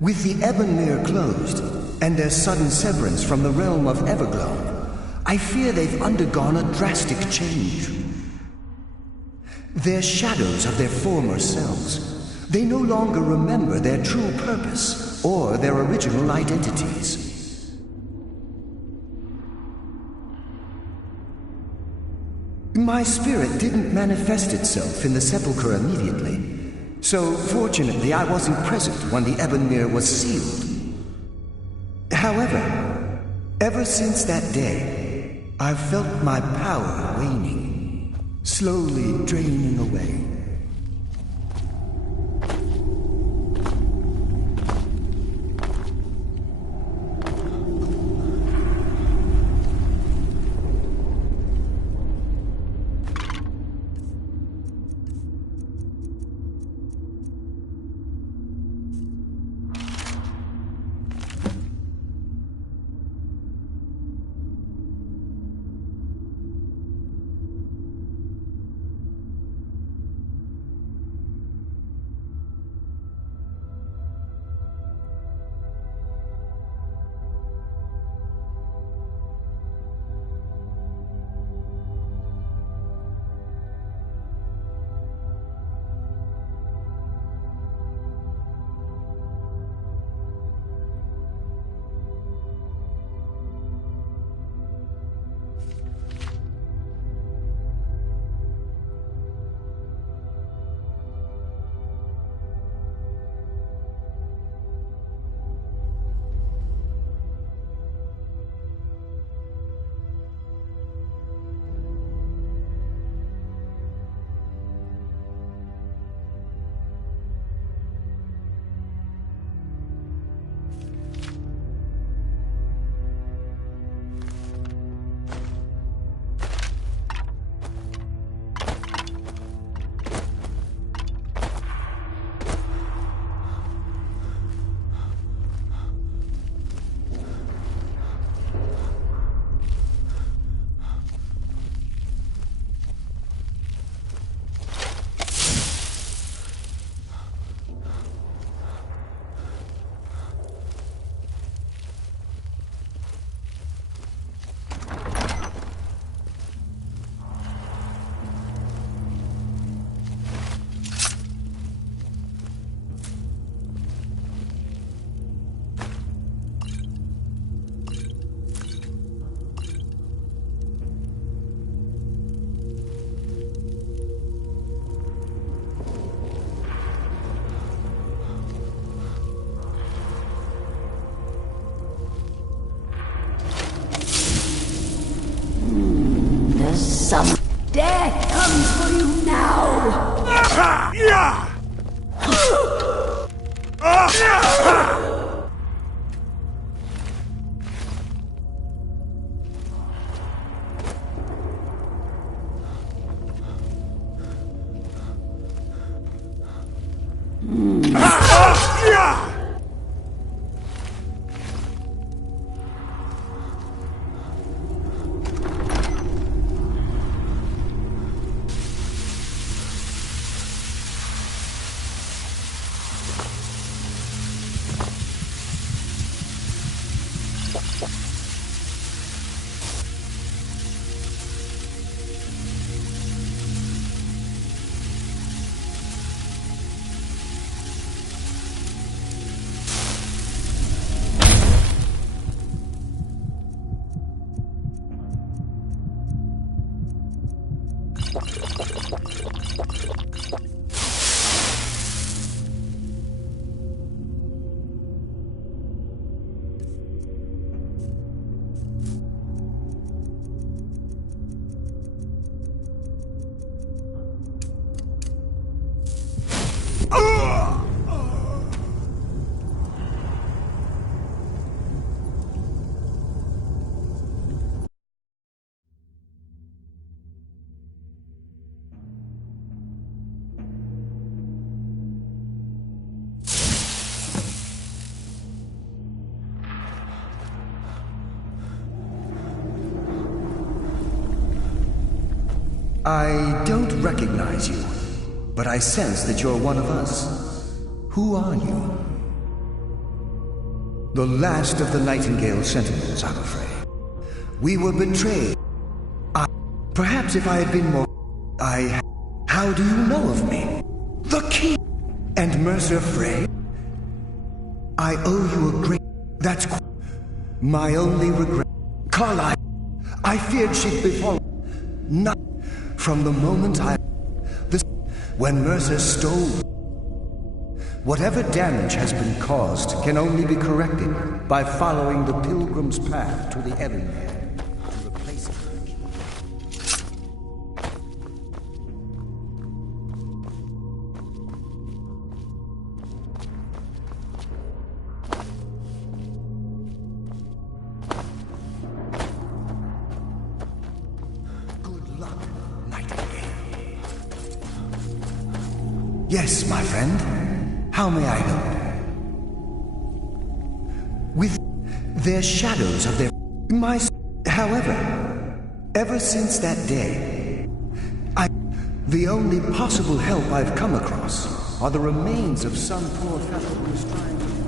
With the Ebonmere closed, and their sudden severance from the realm of Everglow, I fear they've undergone a drastic change. They're shadows of their former selves. They no longer remember their true purpose or their original identities. My spirit didn't manifest itself in the sepulchre immediately, so fortunately I wasn't present when the Ebonmere was sealed. However, ever since that day, I've felt my power waning, slowly draining away. Some death comes for you now! I don't recognize you, but I sense that you're one of us. Who are you? The last of the Nightingale Sentinels, I'm afraid. We were betrayed. Perhaps if I had been more... How do you know of me? The King! And Mercer Frey? I owe you a great... That's... My only regret... Carlyle! I feared she'd befall... Not... From the moment when Mercer stole... Whatever damage has been caused can only be corrected by following the Pilgrim's path to the Ebonmere. Yes, my friend. How may I help? With their shadows of their... However, ever since that day, the only possible help I've come across are the remains of some poor fellow who's trying to follow.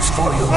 comes for you.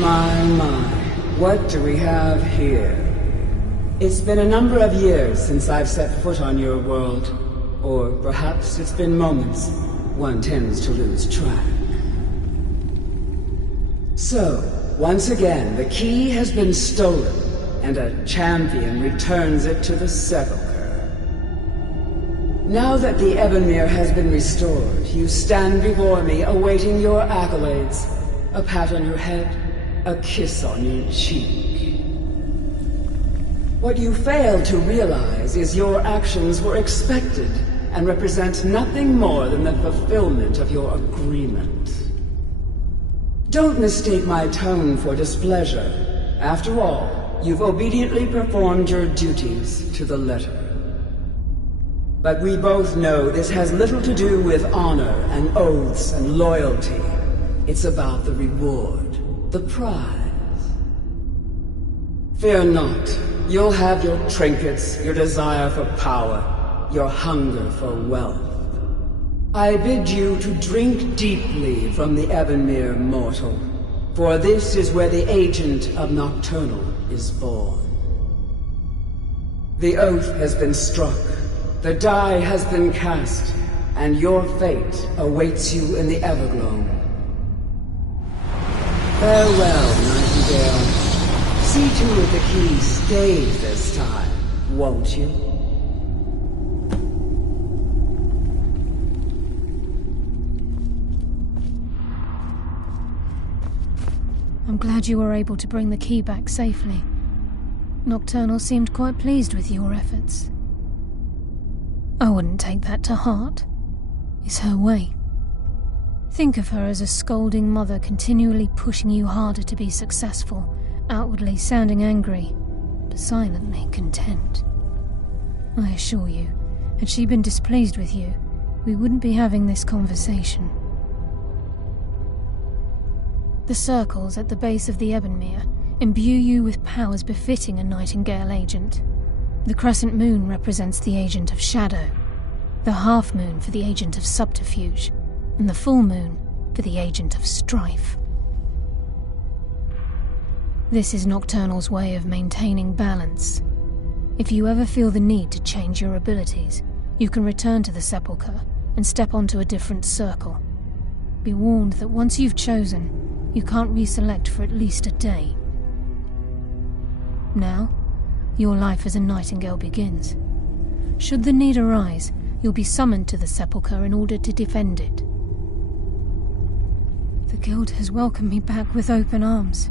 My, what do we have here? It's been a number of years since I've set foot on your world. Or perhaps it's been moments. One tends to lose track. So, once again, the key has been stolen, and a champion returns it to the Sepulchre. Now that the Ebonmere has been restored, you stand before me awaiting your accolades. A pat on your head, a kiss on your cheek. What you fail to realize is your actions were expected and represent nothing more than the fulfillment of your agreement. Don't mistake my tone for displeasure. After all, you've obediently performed your duties to the letter. But we both know this has little to do with honor and oaths and loyalty. It's about the reward, the prize. Fear not. You'll have your trinkets, your desire for power, your hunger for wealth. I bid you to drink deeply from the Ebonmere mortal, for this is where the agent of Nocturnal is born. The oath has been struck, the die has been cast, and your fate awaits you in the Everglow. Farewell, Nightingale. See to it the key stays this time, won't you? I'm glad you were able to bring the key back safely. Nocturnal seemed quite pleased with your efforts. I wouldn't take that to heart. It's her way. Think of her as a scolding mother continually pushing you harder to be successful, outwardly sounding angry, but silently content. I assure you, had she been displeased with you, we wouldn't be having this conversation. The circles at the base of the Ebonmere imbue you with powers befitting a Nightingale agent. The crescent moon represents the agent of shadow, the half moon for the agent of subterfuge, and the full moon for the agent of strife. This is Nocturnal's way of maintaining balance. If you ever feel the need to change your abilities, you can return to the Sepulchre and step onto a different circle. Be warned that once you've chosen, you can't reselect for at least a day. Now, your life as a Nightingale begins. Should the need arise, you'll be summoned to the Sepulchre in order to defend it. The Guild has welcomed me back with open arms.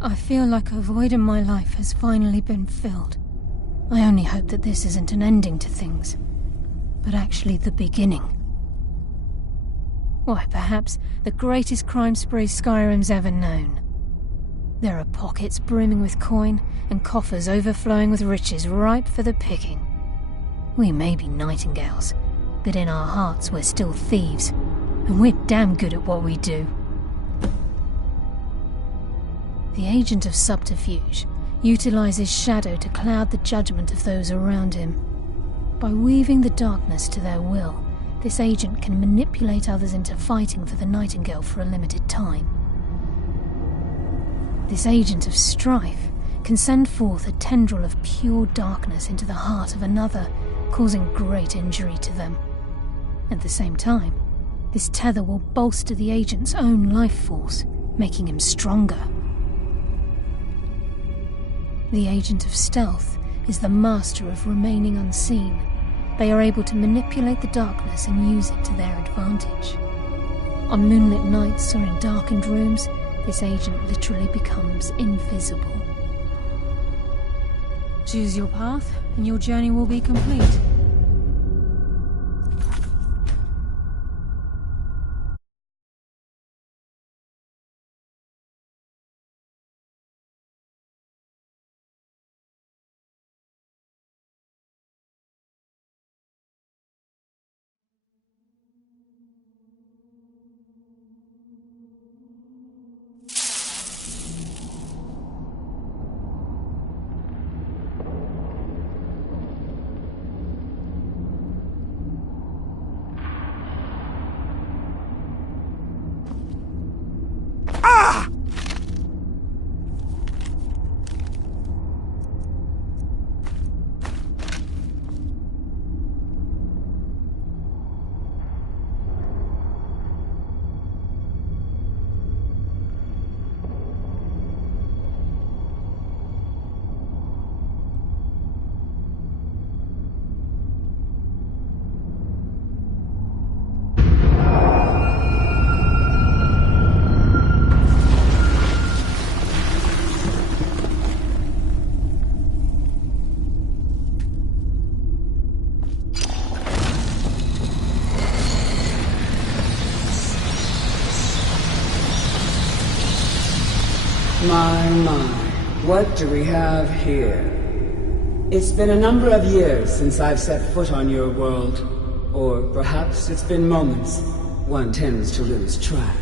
I feel like a void in my life has finally been filled. I only hope that this isn't an ending to things, but actually the beginning. Why, perhaps the greatest crime spree Skyrim's ever known. There are pockets brimming with coin and coffers overflowing with riches ripe for the picking. We may be Nightingales, but in our hearts we're still thieves, and we're damn good at what we do. The agent of subterfuge utilizes shadow to cloud the judgment of those around him. By weaving the darkness to their will, this agent can manipulate others into fighting for the Nightingale for a limited time. This agent of strife can send forth a tendril of pure darkness into the heart of another, causing great injury to them. At the same time, this tether will bolster the agent's own life force, making him stronger. The agent of stealth is the master of remaining unseen. They are able to manipulate the darkness and use it to their advantage. On moonlit nights or in darkened rooms, this agent literally becomes invisible. Choose your path, and your journey will be complete. My, what do we have here? It's been a number of years since I've set foot on your world. Or perhaps it's been moments. One tends to lose track.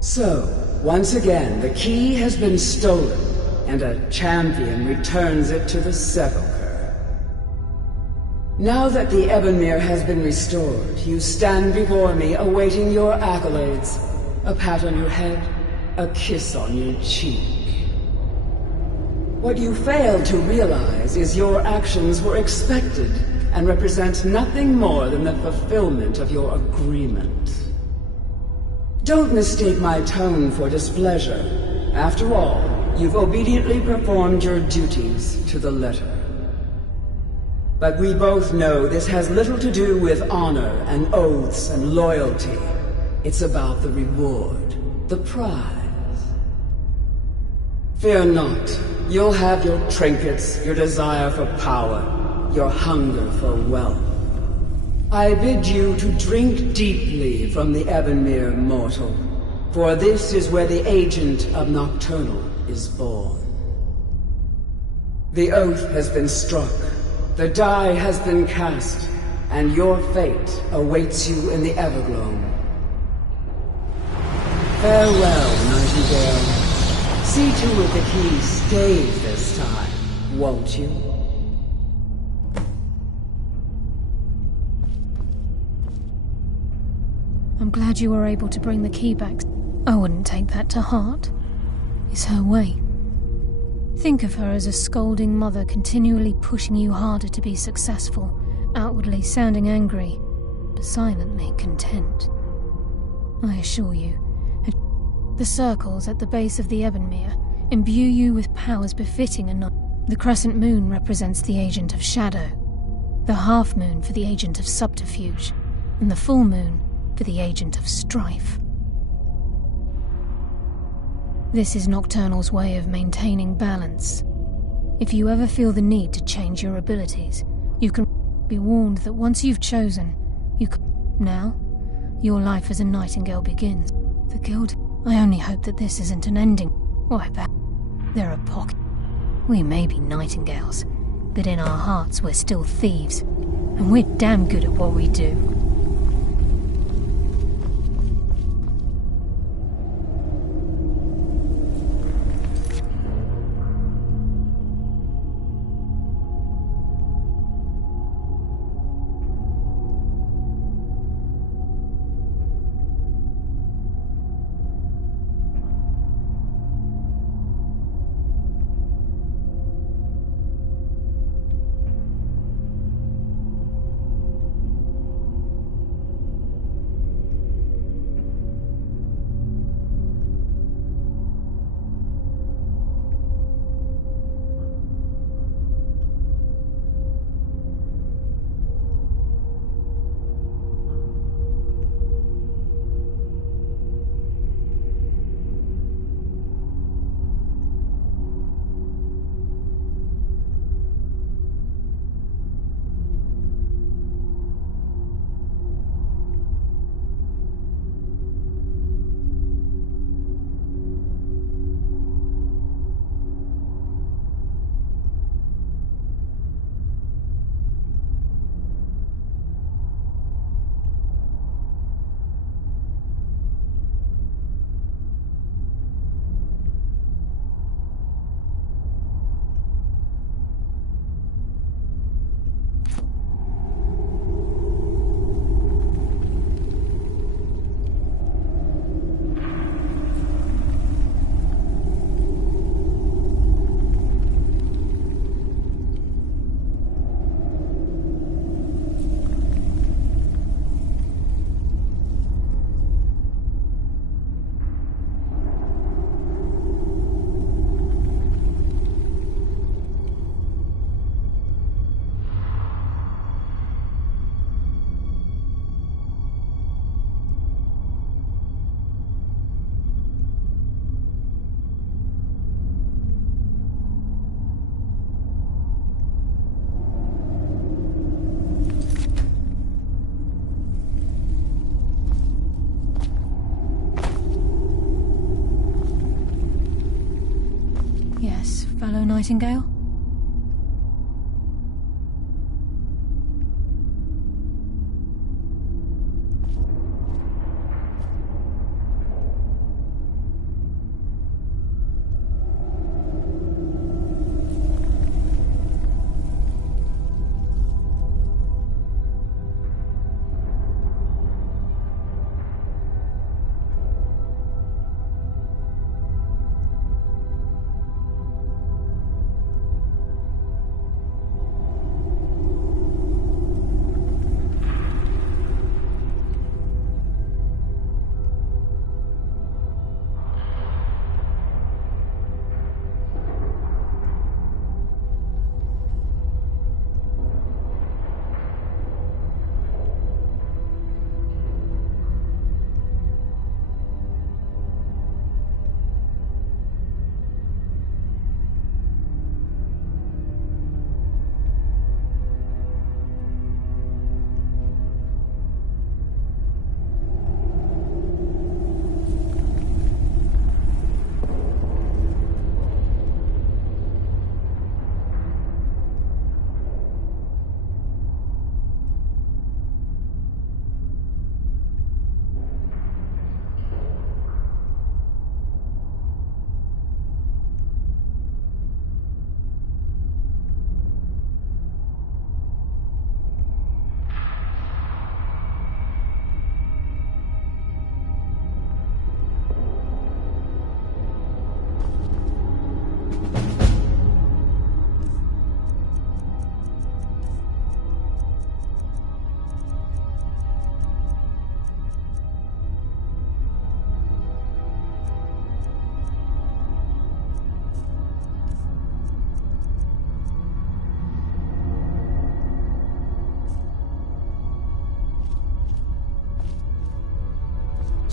So, once again, the key has been stolen, and a champion returns it to the Sepulchre. Now that the Ebonmere has been restored, you stand before me awaiting your accolades. A pat on your head, a kiss on your cheek. What you fail to realize is your actions were expected and represent nothing more than the fulfillment of your agreement. Don't mistake my tone for displeasure. After all, you've obediently performed your duties to the letter. But we both know this has little to do with honor and oaths and loyalty. It's about the reward, the prize. Fear not. You'll have your trinkets, your desire for power, your hunger for wealth. I bid you to drink deeply from the Ebonmere mortal, for this is where the agent of Nocturnal is born. The oath has been struck, the die has been cast, and your fate awaits you in the Evergloam. Farewell, Nightingale. See to it the key stays this time, won't you? I'm glad you were able to bring the key back. I wouldn't take that to heart. It's her way. Think of her as a scolding mother continually pushing you harder to be successful, outwardly sounding angry, but silently content. I assure you, the circles at the base of the Ebonmere imbue you with powers befitting a knight. The crescent moon represents the agent of shadow, the half moon for the agent of subterfuge, and the full moon for the agent of strife. This is Nocturnal's way of maintaining balance. If you ever feel the need to change your abilities, you can be warned that once you've chosen, you can. Now, your life as a nightingale begins. The guild. I only hope that this isn't an ending. Why, there are pockets. We may be nightingales, but in our hearts we're still thieves, and we're damn good at what we do. Nightingale?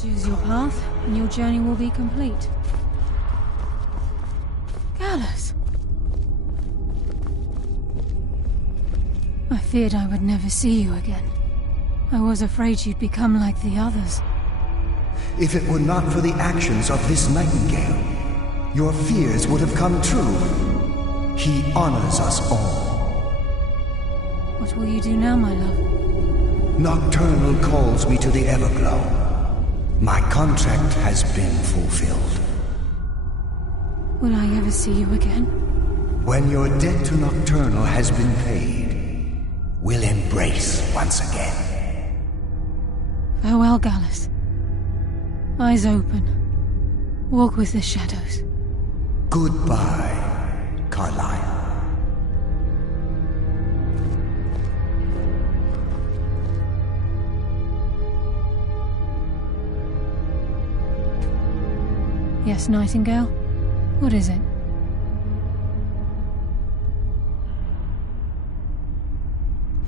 Choose your path, and your journey will be complete. Gallus! I feared I would never see you again. I was afraid you'd become like the others. If it were not for the actions of this Nightingale, your fears would have come true. He honors us all. What will you do now, my love? Nocturnal calls me to the Everglow. My contract has been fulfilled. Will I ever see you again? When your debt to Nocturnal has been paid, we'll embrace once again. Farewell, Gallus. Eyes open. Walk with the shadows. Goodbye, Carlyle. Yes, Nightingale? What is it?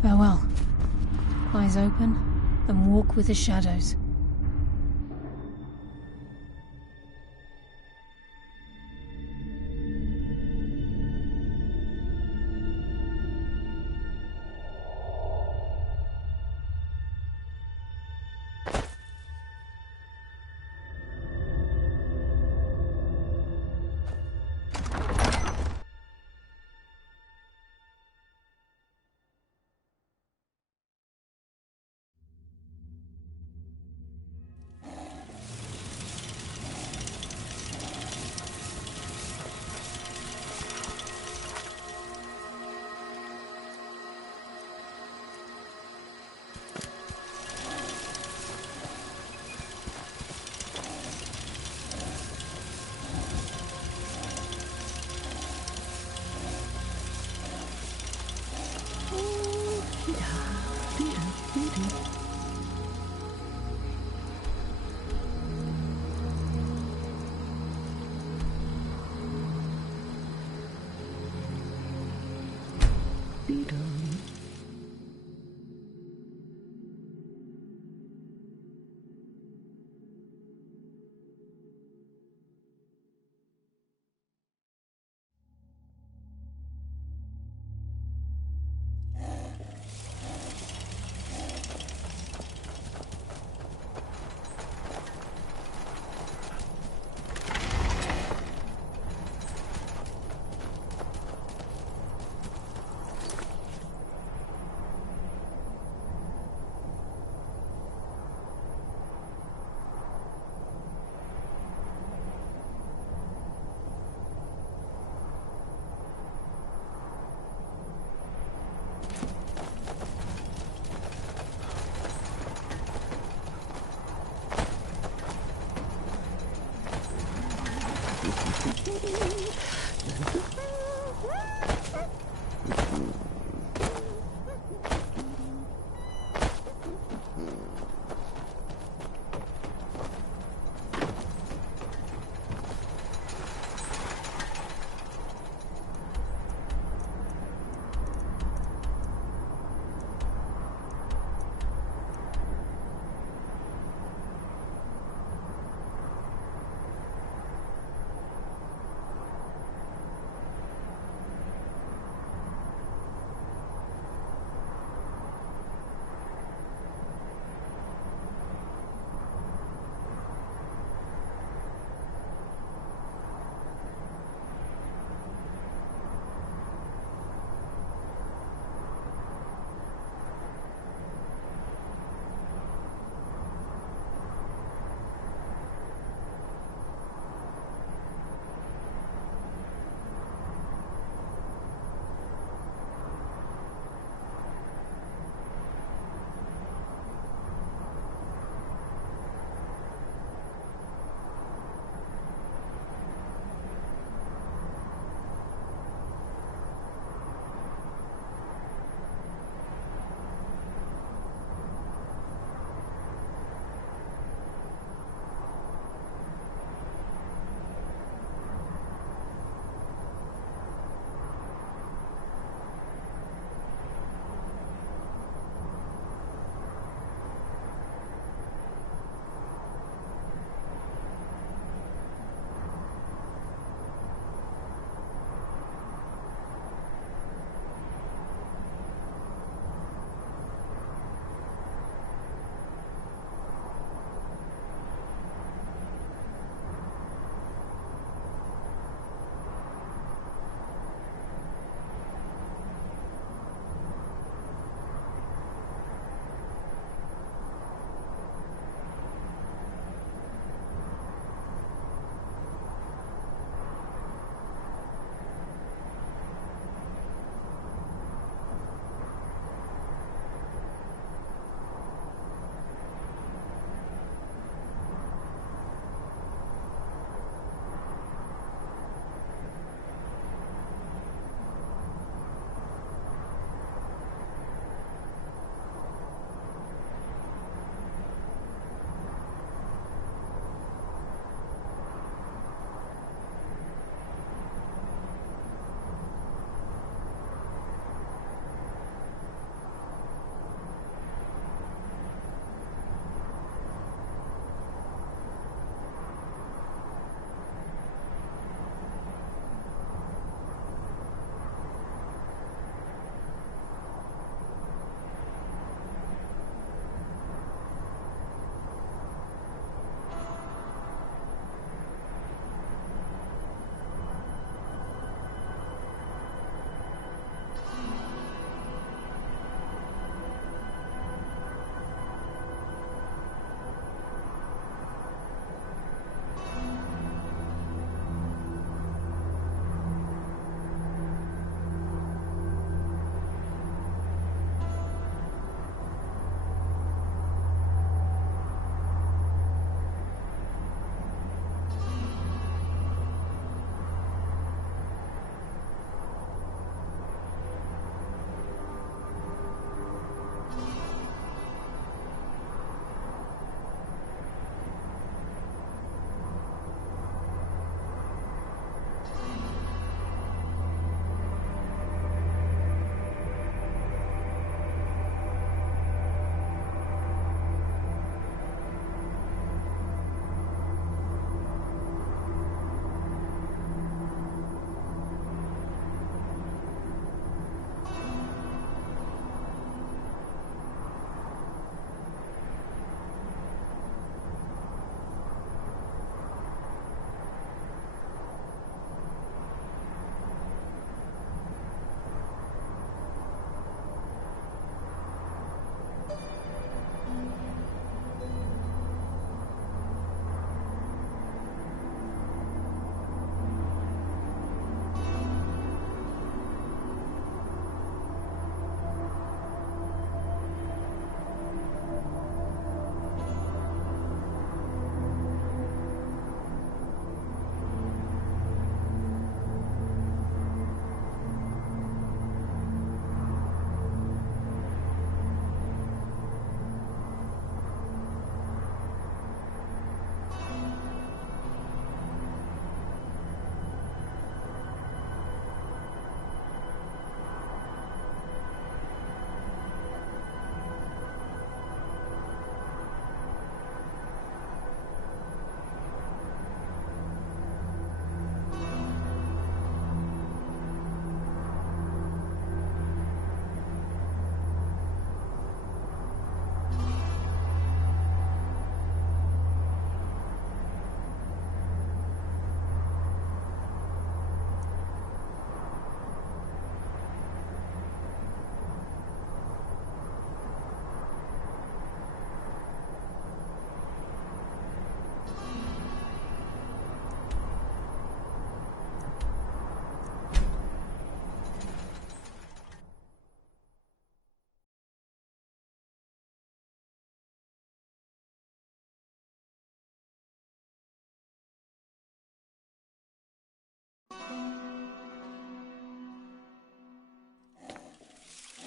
Farewell. Eyes open, and walk with the shadows.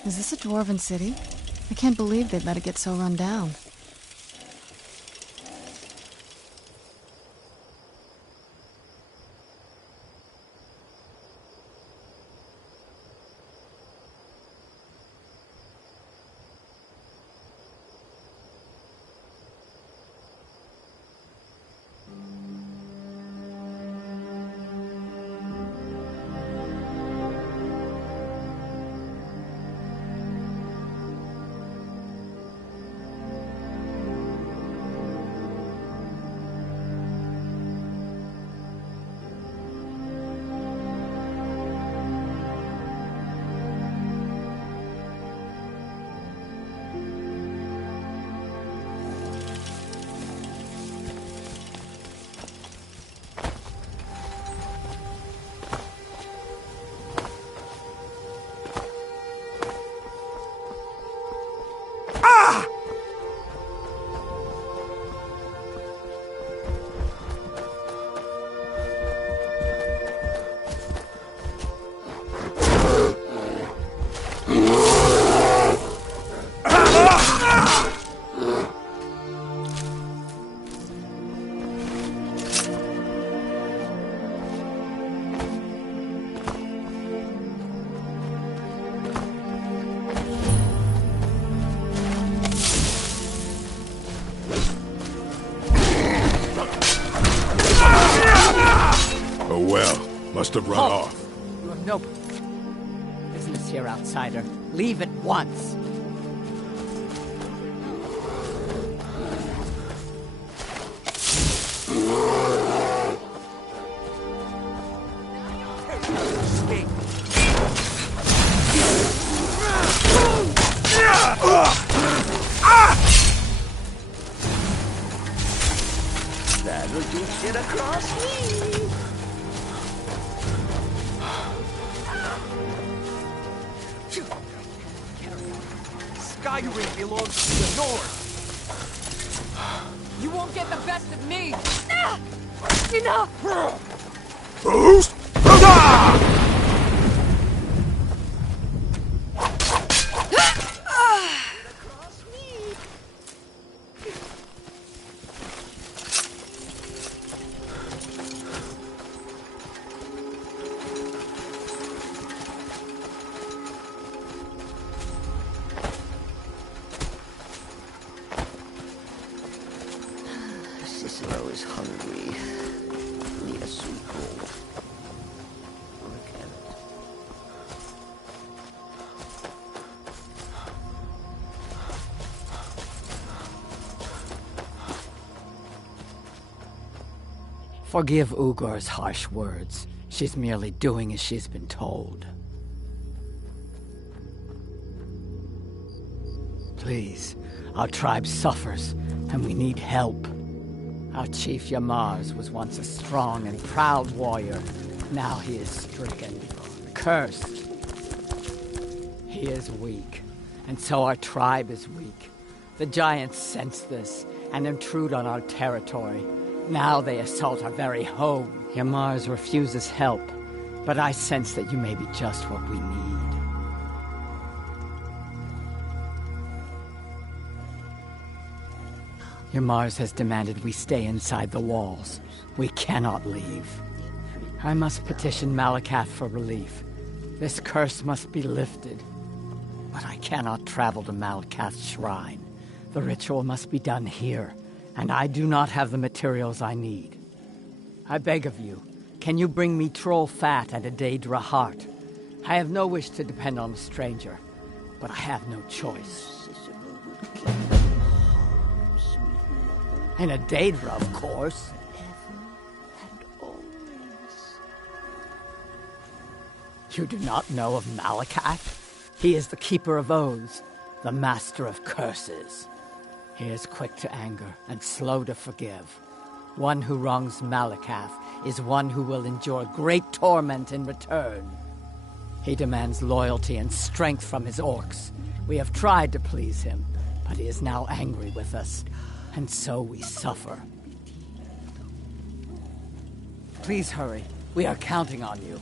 Is this a dwarven city? I can't believe they'd let it get so run down. Must have run off. You have no business here, outsider. Leave at once. That'll do it across me. Skyrim belongs to the North. You won't get the best of me. Enough. Who's? Cicero is hungry. Need a sweet roll. Look at it. Forgive Ugor's harsh words. She's merely doing as she's been told. Please, our tribe suffers, and we need help. Our chief Yamars was once a strong and proud warrior. Now he is stricken, cursed. He is weak, and so our tribe is weak. The giants sense this and intrude on our territory. Now they assault our very home. Yamars refuses help, but I sense that you may be just what we need. Yamars has demanded we stay inside the walls. We cannot leave. I must petition Malakath for relief. This curse must be lifted. But I cannot travel to Malakath's shrine. The ritual must be done here, and I do not have the materials I need. I beg of you, can you bring me troll fat and a Daedra heart? I have no wish to depend on a stranger, but I have no choice. And a Daedra, of course. You do not know of Malakath? He is the keeper of oaths, the master of curses. He is quick to anger and slow to forgive. One who wrongs Malakath is one who will endure great torment in return. He demands loyalty and strength from his orcs. We have tried to please him, but he is now angry with us, and so we suffer. Please hurry. We are counting on you.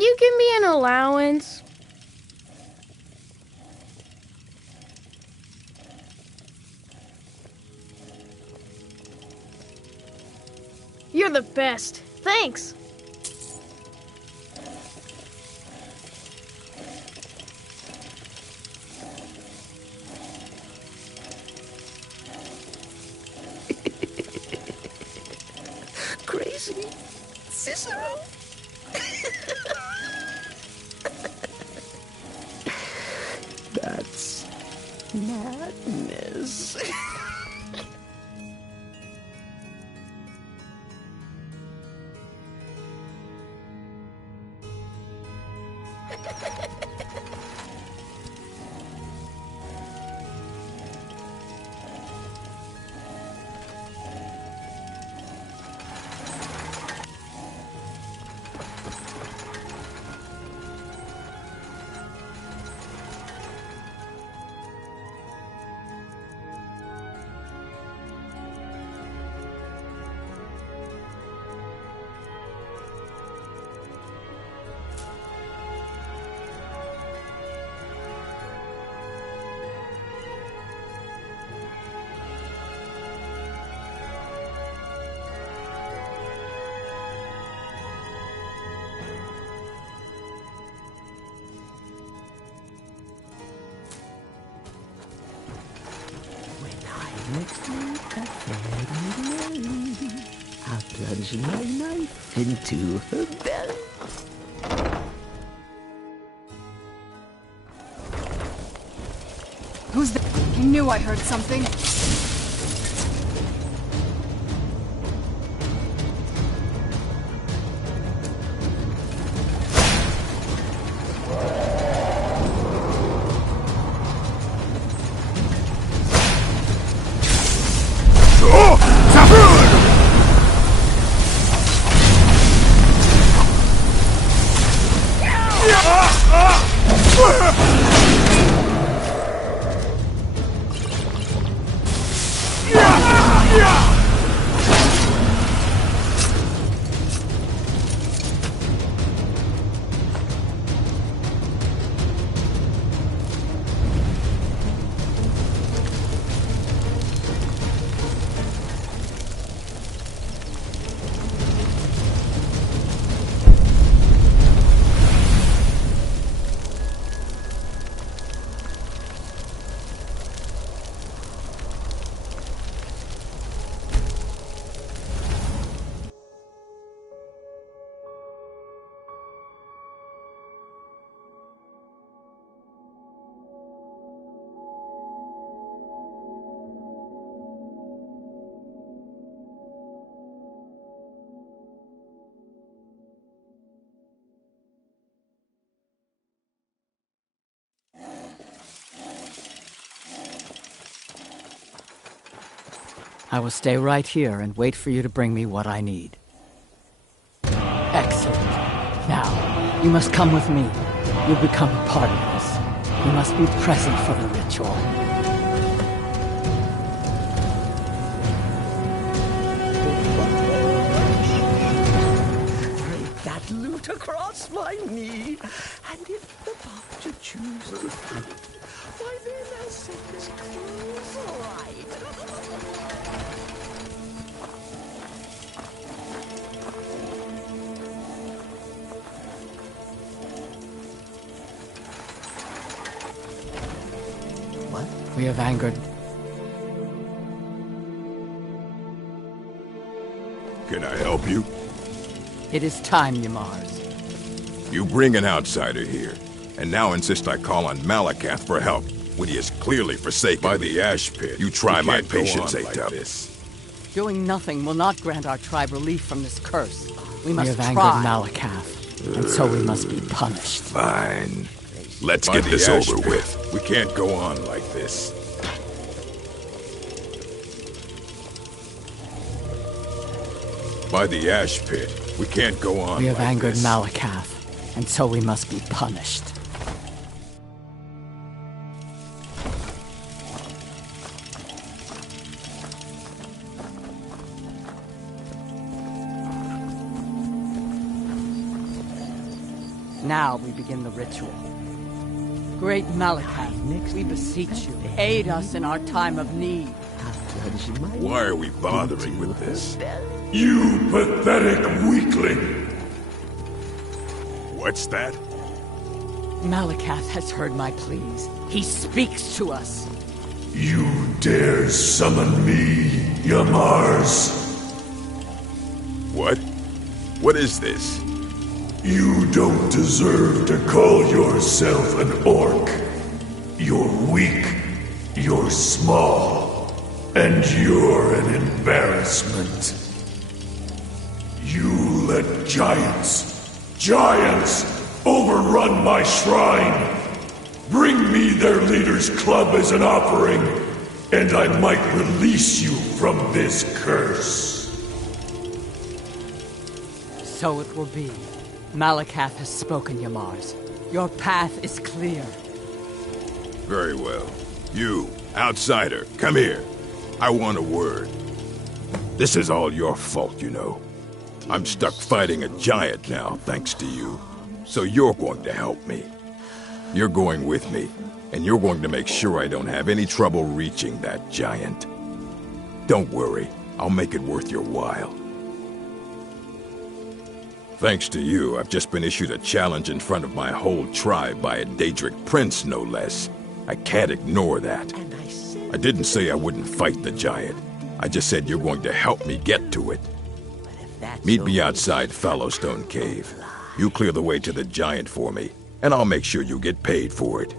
Could you give me an allowance? You're the best. Thanks. Crazy Cicero. That's madness. Next week, I'll plunge my knife into her belly. Who's that? I knew I heard something. I will stay right here and wait for you to bring me what I need. Excellent. Now, you must come with me. You'll become a part of this. You must be present for the ritual. Break that loot across my knee, and if the doctor chooses fruit, why then I'll set this cruise right. We have angered. Can I help you? It is time, Ymars. You bring an outsider here, and now insist I call on Malakath for help, when he is clearly forsaken by the ash pit. You try my patience, Atep. Doing nothing will not grant our tribe relief from this curse. We must have try. angered Malakath, and so we must be punished. Fine. Let's get this over with. We can't go on like this. By the ash pit, we can't go on. We have like angered this. Malakath, and so we must be punished. Now we begin the ritual. Great Malakath, we beseech you, aid us in our time of need. Why are we bothering with this? You pathetic weakling! What's that? Malakath has heard my pleas. He speaks to us. You dare summon me, Yamars? What? What is this? You don't deserve to call yourself an orc. You're weak, you're small, and you're an embarrassment. You let giants, overrun my shrine. Bring me their leader's club as an offering, and I might release you from this curse. So it will be. Malakath has spoken, Yamars. Your path is clear. Very well. You, outsider, come here. I want a word. This is all your fault, you know. I'm stuck fighting a giant now, thanks to you. So you're going to help me. You're going with me, and you're going to make sure I don't have any trouble reaching that giant. Don't worry, I'll make it worth your while. Thanks to you, I've just been issued a challenge in front of my whole tribe by a Daedric prince, no less. I can't ignore that. I didn't say I wouldn't fight the giant. I just said you're going to help me get to it. Meet me outside Fallowstone Cave. You clear the way to the giant for me, and I'll make sure you get paid for it.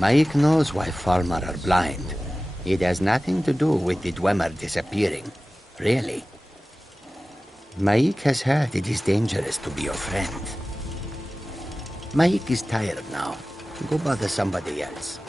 Maik knows why Falmar are blind. It has nothing to do with the Dwemer disappearing, really. Maik has heard it is dangerous to be your friend. Maik is tired now. Go bother somebody else.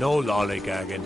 No lollygagging.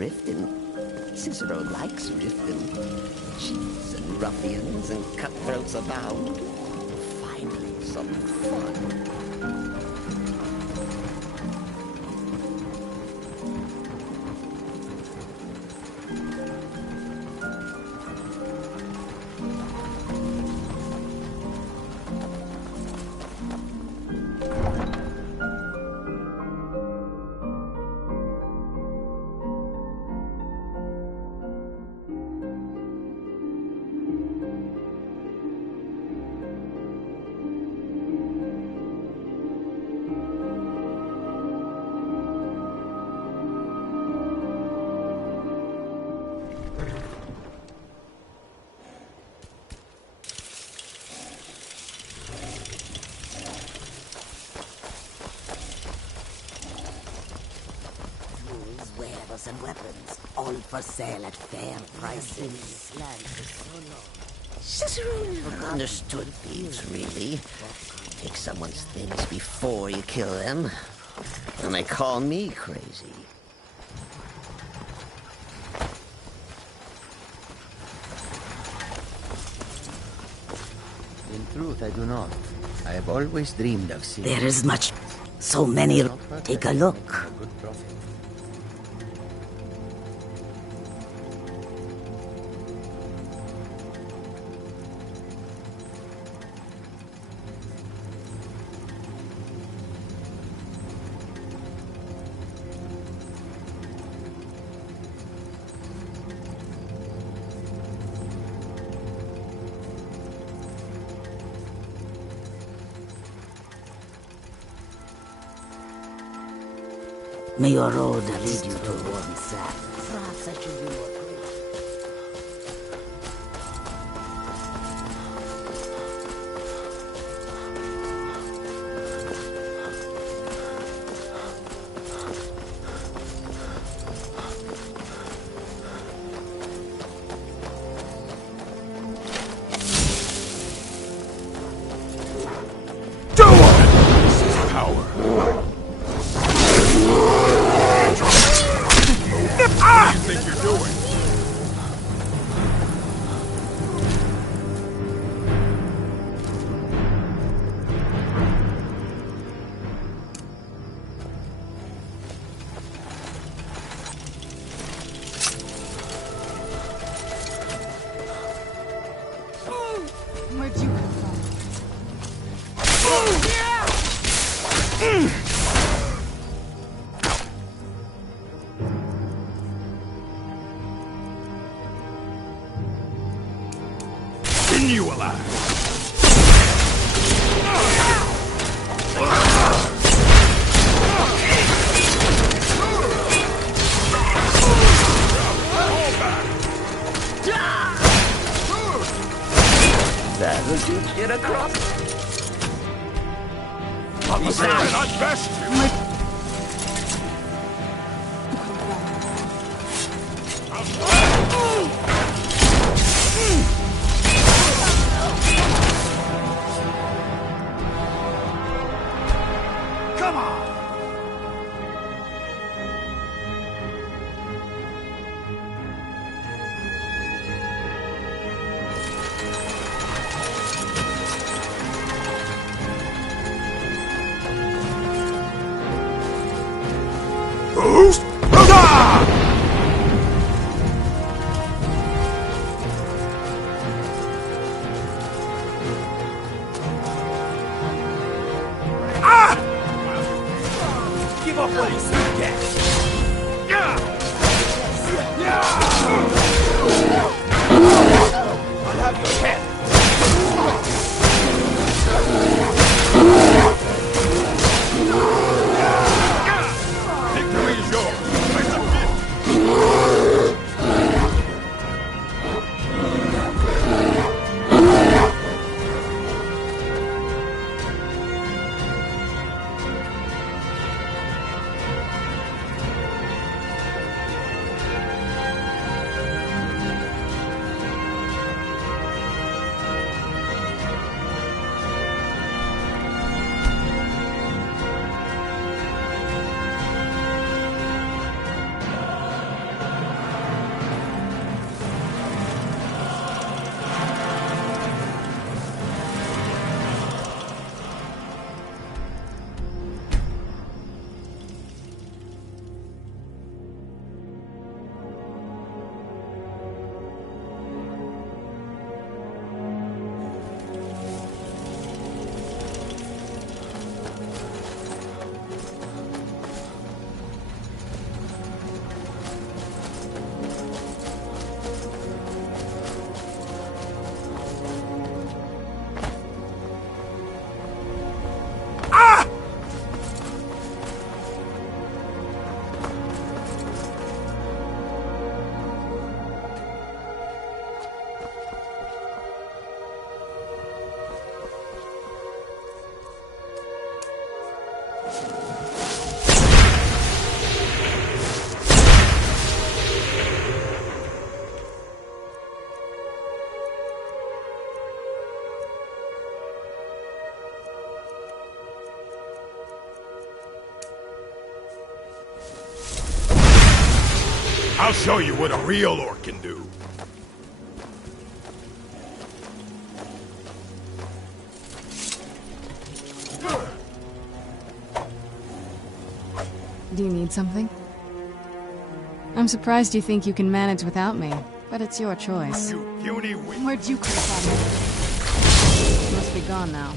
Riften. Cicero likes Riften. Cheats and ruffians and cutthroats abound. Finally, some fun. Wares and weapons, all for sale at fair prices. Cicero never understood thieves, really. Take someone's things before you kill them. And they call me crazy. In truth, I do not. I have always dreamed of seeing... There is much. So many. Take a look. May your road lead you to warm sand. Perhaps I should be more Skin you alive! That'll teach you to cross. I'm sorry, I'd best you. Come on! Boost! Huzzah! Give up what he's get! I'll have your head! Victory is yours! I'll show you what a real orc can do. Do you need something? I'm surprised you think you can manage without me, but it's your choice. You puny witch. Where'd you come from? Must be gone now.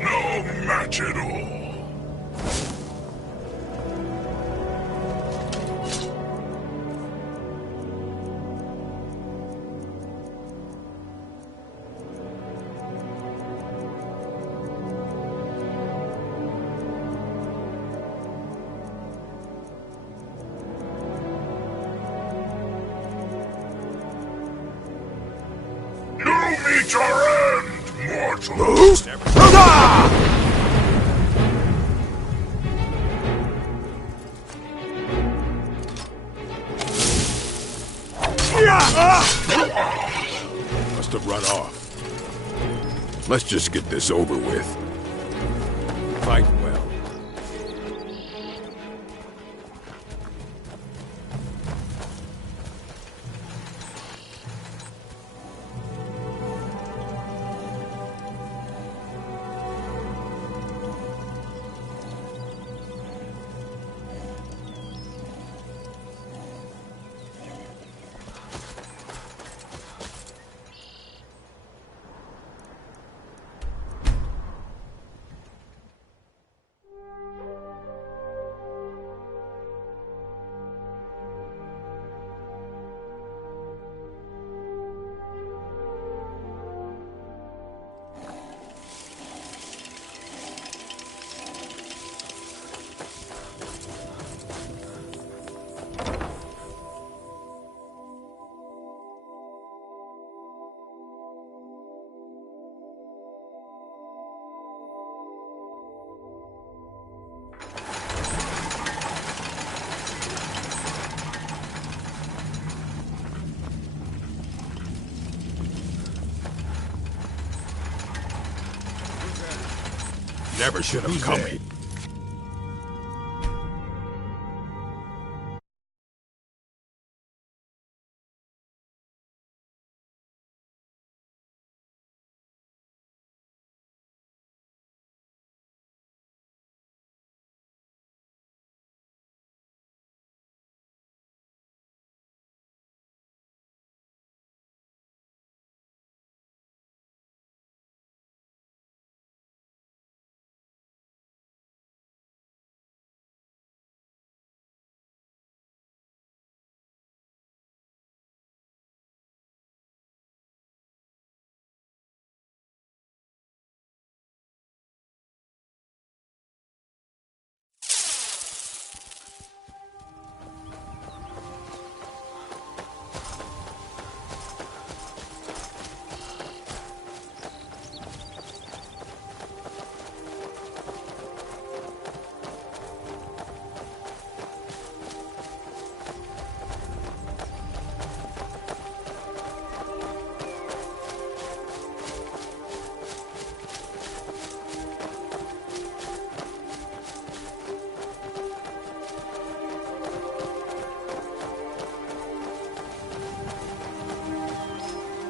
No match at all. Meet your end, mortal. Boost! Must have run off. Let's just get this over with. Fight well. Never should have come here.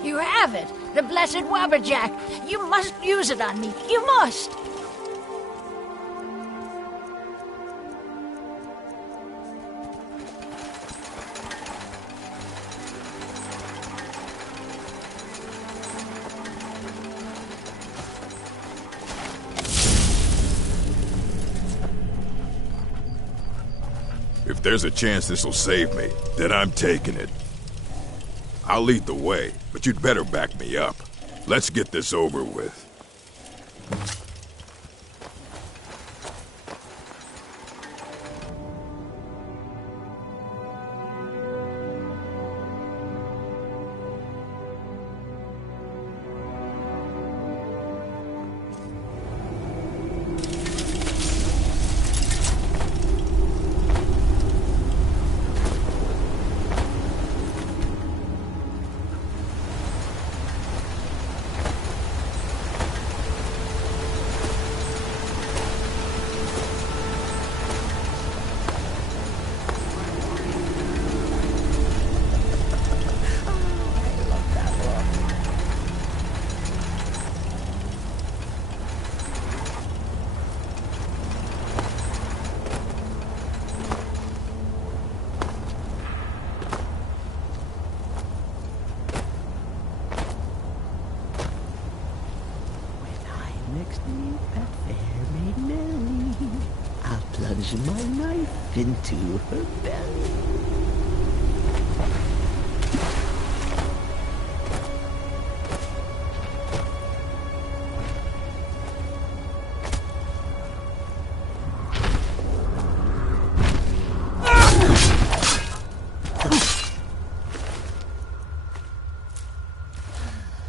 You have it! The blessed Wabberjack! You must use it on me! You must! If there's a chance this'll save me, then I'm taking it. I'll lead the way, but you'd better back me up. Let's get this over with. My knife into her belly.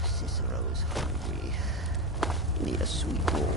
Cicero's hungry. Need a sweet bowl.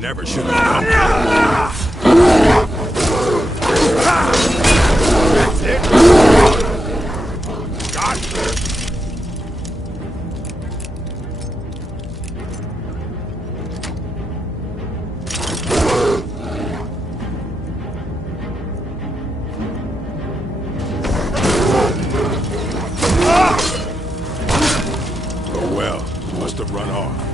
Never should have come. That's it. Got it. Oh well, must have run off.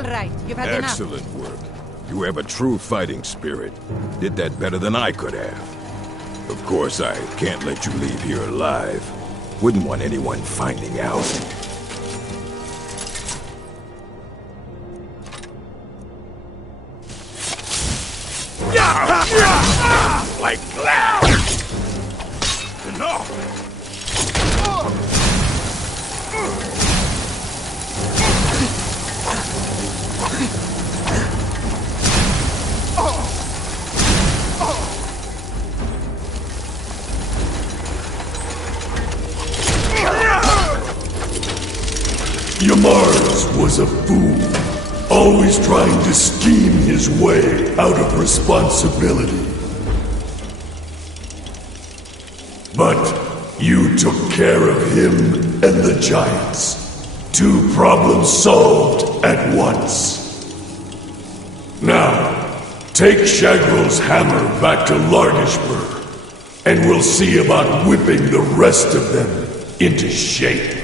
All right, you've had enough. Excellent work. You have a true fighting spirit. Did that better than I could have. Of course, I can't let you leave here alive. Wouldn't want anyone finding out. Like glass! Enough! Yamars was a fool, always trying to scheme his way out of responsibility. But you took care of him and the giants. 2 problems solved at once. Now, take Shagrel's hammer back to Largishburg, and we'll see about whipping the rest of them into shape.